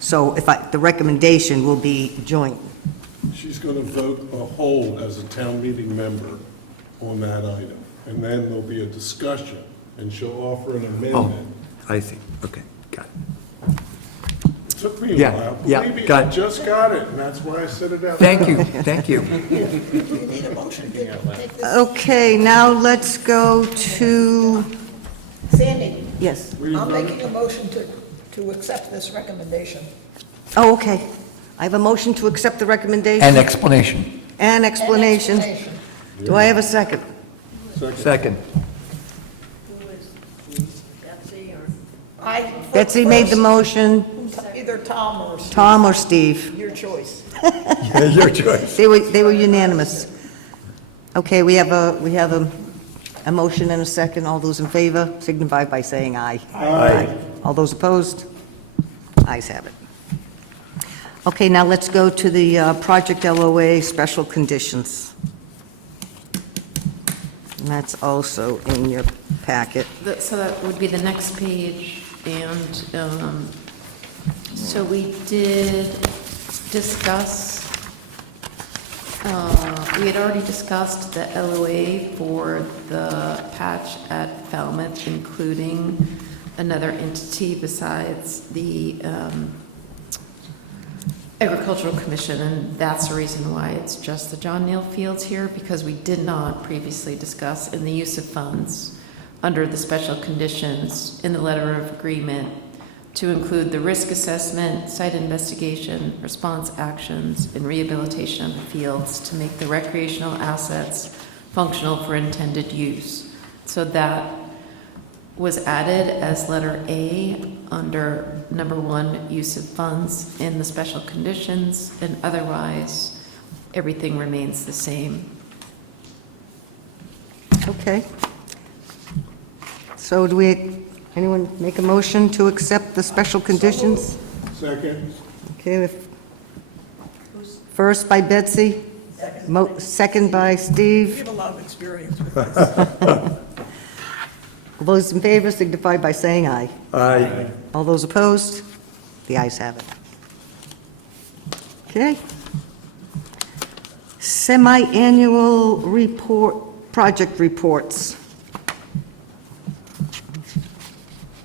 So the recommendation will be joint. She's going to vote a hold as a town meeting member on that item, and then there'll be a discussion, and she'll offer an Oh, amendment. I see, okay, got it. It took me a Yeah, while. yeah, Believe me, got I it. just got it, and that's why I said it out. Thank you, thank you. You need a motion to take this. Okay, now let's go to, Sandy, yes. I'm making a motion to accept this recommendation. Oh, okay. I have a motion to accept the recommendation. And explanation. And explanation. Explanation. Do I have a second? Second. Betsy made the motion, Either Tom or Steve, Tom or Steve. your choice. Your choice. They were unanimous. Okay, we have a motion and a second. All those in favor signify by saying aye. Aye. All those opposed? Ayes have it. Okay, now let's go to the project LOA special conditions. And that's also in your packet. So that would be the next page, and so we did discuss, we had already discussed the LOA for the patch at Falmouth, including another entity besides the Agricultural Commission, and that's the reason why it's just the John Neal Fields here, because we did not previously discuss in the use of funds under the special conditions in the letter of agreement to include the risk assessment, site investigation, response actions, and rehabilitation of the fields to make the recreational assets functional for intended use. So that was added as letter A under number 1, use of funds in the special conditions, and otherwise, everything remains the same. Okay. So anyone make a motion to accept the special conditions? Second. Okay, first by Betsy, second by You Steve. have a lot of experience with this. All those in favor signify by saying aye. Aye. All those opposed? The ayes have it. Okay. Semi-annual report, project reports.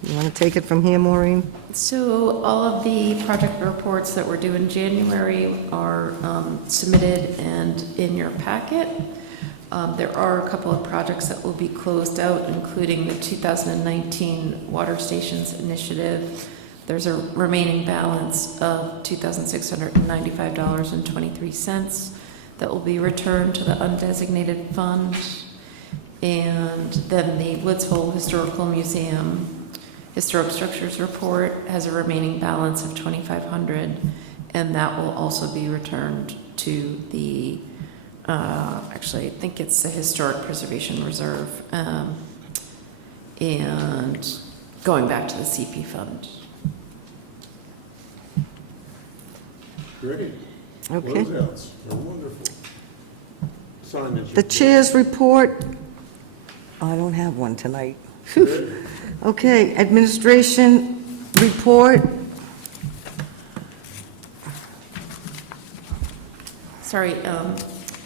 You want to take it from here, Maureen? So all of the project reports that were due in January are submitted and in your packet. There are a couple of projects that will be closed out, including the 2019 Water Stations Initiative. There's a remaining balance of $2,695.23 that will be returned to the undesignated fund. And then the Woods Hole Historical Museum Historic Structures Report has a remaining balance of $2,500, and that will also be returned to the actually, I think it's the Historic Preservation Reserve, and going back to the CP fund. Great. Okay. Closeouts are wonderful. Signage. The chair's report, I don't have one tonight. Phew. Okay, administration report. Sorry,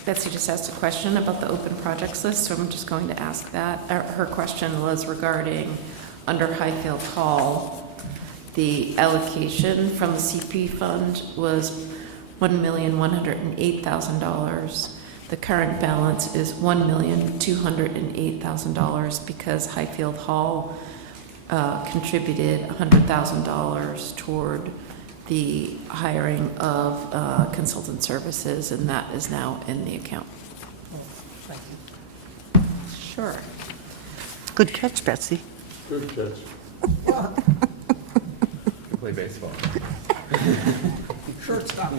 Betsy just asked a question about the open projects list, so I'm just going to ask that. Her question was regarding under Highfield Hall, The allocation from the CP fund was $1,108,000. The current balance is $1,208,000 because Highfield Hall contributed $100,000 toward the hiring of consultant services, and that is now in the account. Sure. Good catch, Betsy. Good catch. Play baseball. Shortstop.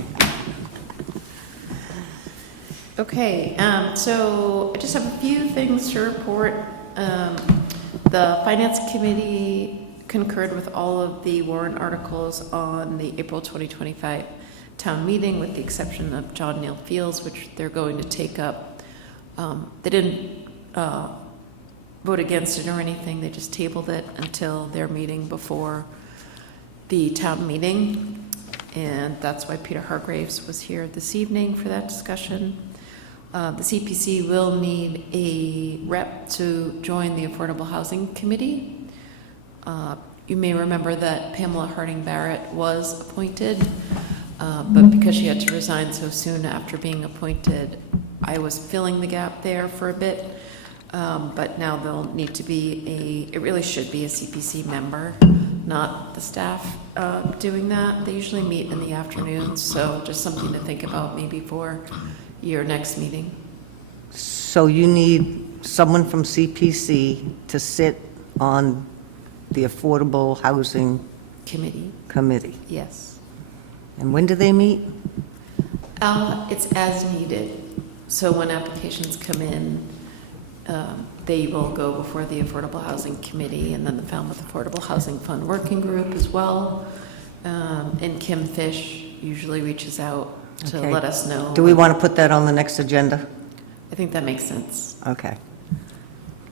Okay, so I just have a few things to report. The Finance Committee concurred with all of the warrant articles on the April 2025 town meeting, with the exception of John Neal Fields, which they're going to take up. They didn't vote against it or anything, they just tabled it until their meeting before the town meeting. And that's why Peter Hargraves was here this evening for that discussion. The CPC will need a rep to join the Affordable Housing Committee. You may remember that Pamela Harding Barrett was appointed, but because she had to resign so soon after being appointed, I was filling the gap there for a bit. But now there'll need to be it really should be a CPC member, not the staff doing that. They usually meet in the afternoons, so just something to think about maybe for your next meeting. So you need someone from CPC to sit on the Affordable Housing Committee. Yes. And when do they meet? It's as needed. So when applications come in, they will go before the Affordable Housing Committee and then the Falmouth Affordable Housing Fund Working Group as well. And Kim Fish usually reaches out to Okay. let us know. Do we want to put that on the next agenda? I think that makes sense. Okay.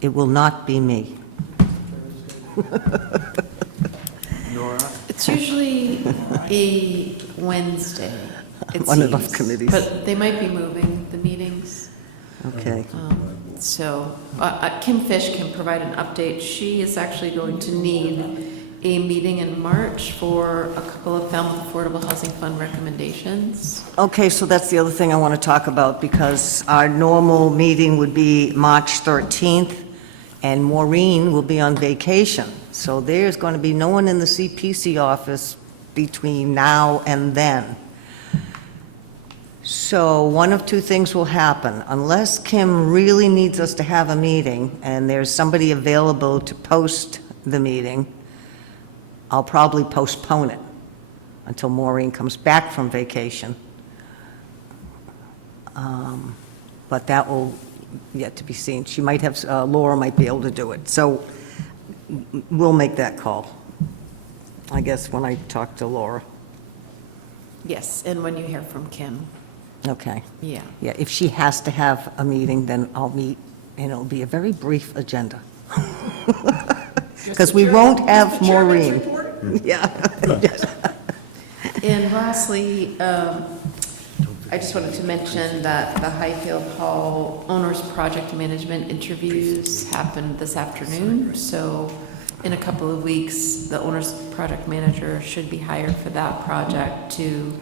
It will not be me. It's usually a Wednesday, it One of those seems. committees. But they might be moving the meetings. Okay. So Kim Fish can provide an update. She is actually going to need a meeting in March for a couple of Falmouth Affordable Housing Fund recommendations. Okay, so that's the other thing I want to talk about, because our normal meeting would be March 13th, and Maureen will be on vacation. So there's going to be no one in the CPC office between now and then. So one of two things will happen. Unless Kim really needs us to have a meeting and there's somebody available to post the meeting, I'll probably postpone it until Maureen comes back from vacation. But that will yet to be seen. She might have, Laura might be able to do it. So we'll make that call, I guess, when I talk to Laura. Yes, and when you hear from Kim. Okay. Yeah. Yeah, if she has to have a meeting, then I'll meet, and it'll be a very brief agenda. Because we won't have Maureen. Yeah. And lastly, I just wanted to mention that the Highfield Hall Owners Project Management interviews happened this afternoon. So in a couple of weeks, the Owners Project Manager should be hired for that project to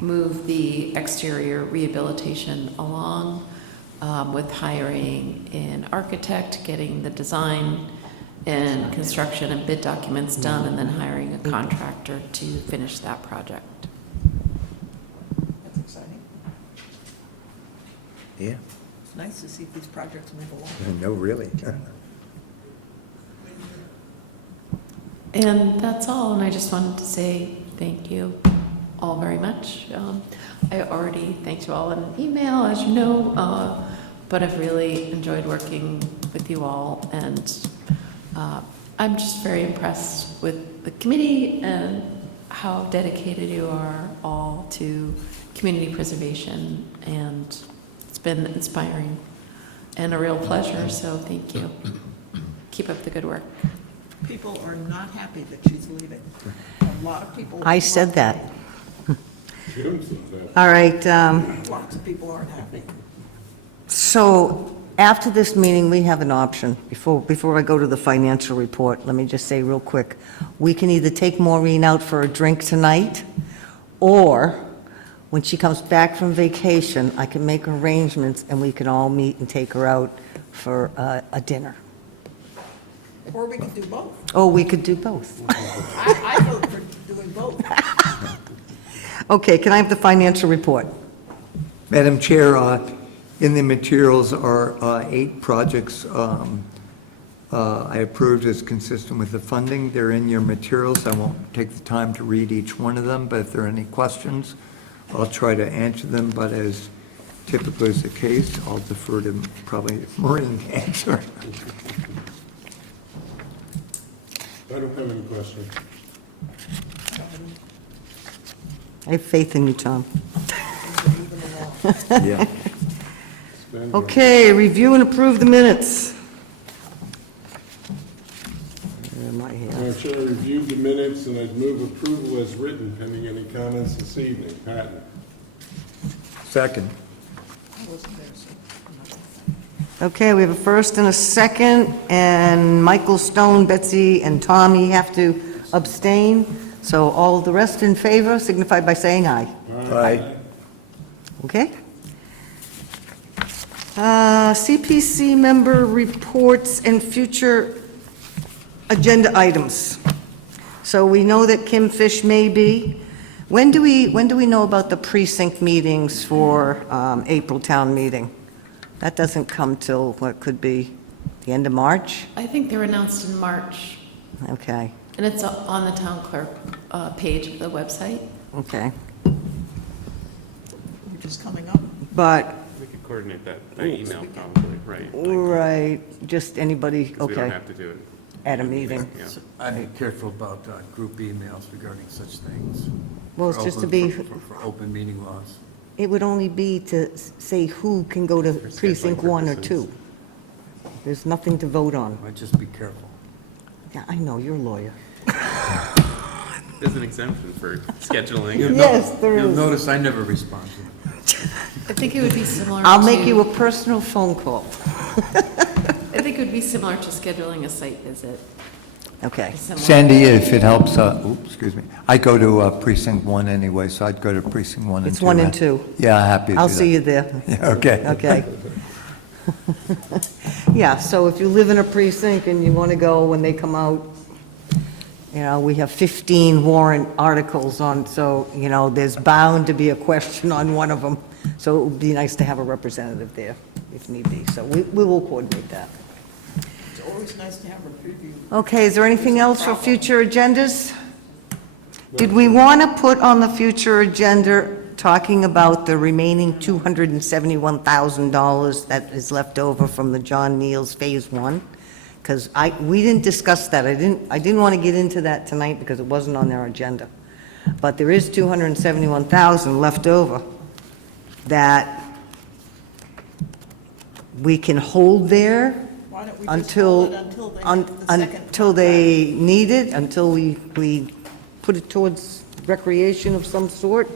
move the exterior rehabilitation along, with hiring an architect, getting the design and construction and bid documents done, and then hiring a contractor to finish that project. That's exciting. Yeah, It's nice to see these projects move along. no, really. And that's all, and I just wanted to say thank you all very much. I already thanked you all in an email, as you know, but I've really enjoyed working with you all, and I'm just very impressed with the committee and how dedicated you are all to community preservation, and it's been inspiring and a real pleasure, so thank you. Keep up the good work. People are not happy that she's leaving. A lot of people. I said that. Jim said that. All right, Lots of people aren't happy. so After this meeting, we have an option. Before I go to the financial report, let me just say real quick, we can either take Maureen out for a drink tonight, or when she comes back from vacation, I can make arrangements and we can all meet and take her out for a dinner. Or we could do both. Or we could do both. I vote for doing both. Okay, can I have the financial report? Madam Chair, in the materials are 8 projects I approved as consistent with the funding. They're in your materials. I won't take the time to read each one of them, but if there are any questions, I'll try to answer them, but as typically is the case, I'll defer to probably Maureen to answer. I don't have any questions. I have faith in you, Tom. Yeah. Okay, review and approve the minutes. Where am I here? Madam Chair, I reviewed the minutes and I'd move approval as written pending any comments this evening. Patton. Second. Okay, we have a first and a second, and Michael, Stone, Betsy, and Tommy have to abstain. So all the rest in favor signify by saying aye. Aye. Okay? CPC member reports and future agenda items. So we know that Kim Fish may be. When do we know about the precinct meetings for April town meeting? That doesn't come till, what could be, the end of March? I think they're announced in March, Okay, and it's on the town clerk page of the website. okay. Which is coming up. But, We could coordinate that by email probably, right? right, just anybody, 'Cause we don't okay, have to do it. at a meeting. Yeah. I'd be careful about group emails regarding such things. Well, it's For just to open- be, For open meeting laws. it would only be to say who can go to precinct 1 or 2. There's nothing to vote on. I'd just be careful. Yeah, I know, you're a lawyer. There's an exemption for scheduling. Yes, there You'll is. notice I never respond to them. I think it would be similar to... I'll make you a personal phone call. I think it would be similar to scheduling a site visit. Okay. Similar. Sandy, if it helps, excuse me, I go to precinct 1 anyway, so I'd go to precinct 1 and 2. It's 1 and 2. Yeah, happy to do that. I'll see you there. Yeah, okay. Okay. Yeah, so if you live in a precinct and you want to go when they come out, you know, we have 15 warrant articles on, so, you know, there's bound to be a question on one of them. So it would be nice to have a representative there if need be. So we will coordinate that. It's always nice to have a preview. Okay, is there anything else for future agendas? Did we want to put on the future agenda talking about the remaining $271,000 that is left over from the John Neal's Phase 1? Because we didn't discuss that. I didn't want to get into that tonight because it wasn't on their agenda. But there is $271,000 left over that we can hold there Why don't we just hold it until they have the second until they need it, until we put it towards recreation of some sort? I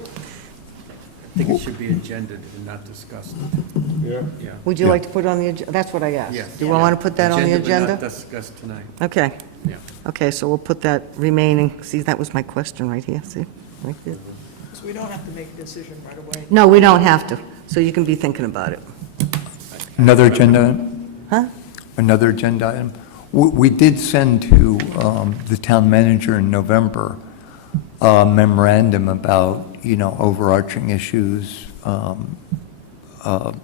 think it should be agended and not discussed. Yeah? Yeah. Would you like to put it on the, that's what I asked. Yes. Do you want to put that on the But agenda? not discussed tonight. Okay. Yeah. Okay, so we'll put that remaining, see, that was my question right here, see? Right there. So we don't have to make a decision right away. No, we don't have to, so you can be thinking about it. Another agenda item? Huh? Another agenda item. We did send to the town manager in November a memorandum about, you know, overarching issues.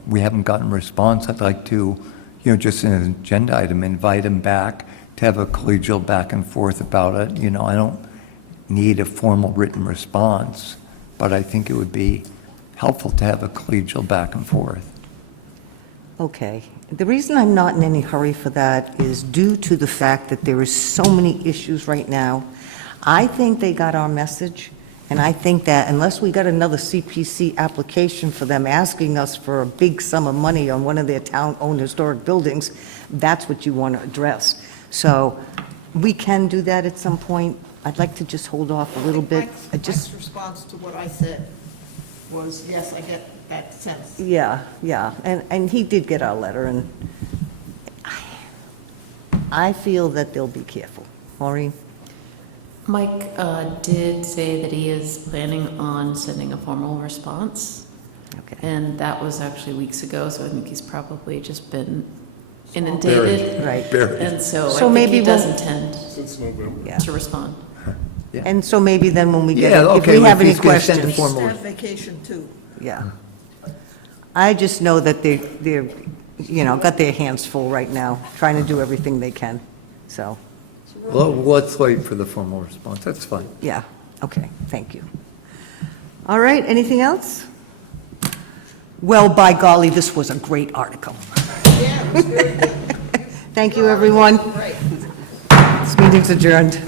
We haven't gotten a response. I'd like to, you know, just in an agenda item, invite him back to have a collegial back and forth about it. You know, I don't need a formal written response, but I think it would be helpful to have a collegial back and forth. Okay. The reason I'm not in any hurry for that is due to the fact that there is so many issues right now. I think they got our message, and I think that unless we got another CPC application for them asking us for a big sum of money on one of their town-owned historic buildings, that's what you want to address. So we can do that at some point. I'd like to just hold off a little bit. Mike's response to what I said was, yes, I get that sense. Yeah, and he did get our letter, and I feel that they'll be careful. Maureen? Mike did say that he is planning on sending a formal response, Okay. and that was actually weeks ago, so I think he's probably just been inundated. Right. And so So I think maybe he does we'll- intend Since November. Yeah. to respond. And so maybe then when we get, Yeah, if okay, we have if any he's gonna send a questions. formal- Have vacation too. Yeah. I just know that they're, got their hands full right now, trying to do everything they can, so, Well, let's wait for the formal response, that's fine. yeah, okay, thank you. All right, anything else? Well, by golly, this was a great article. Yeah, it was very good. Thank you, everyone. Right. This meeting's adjourned.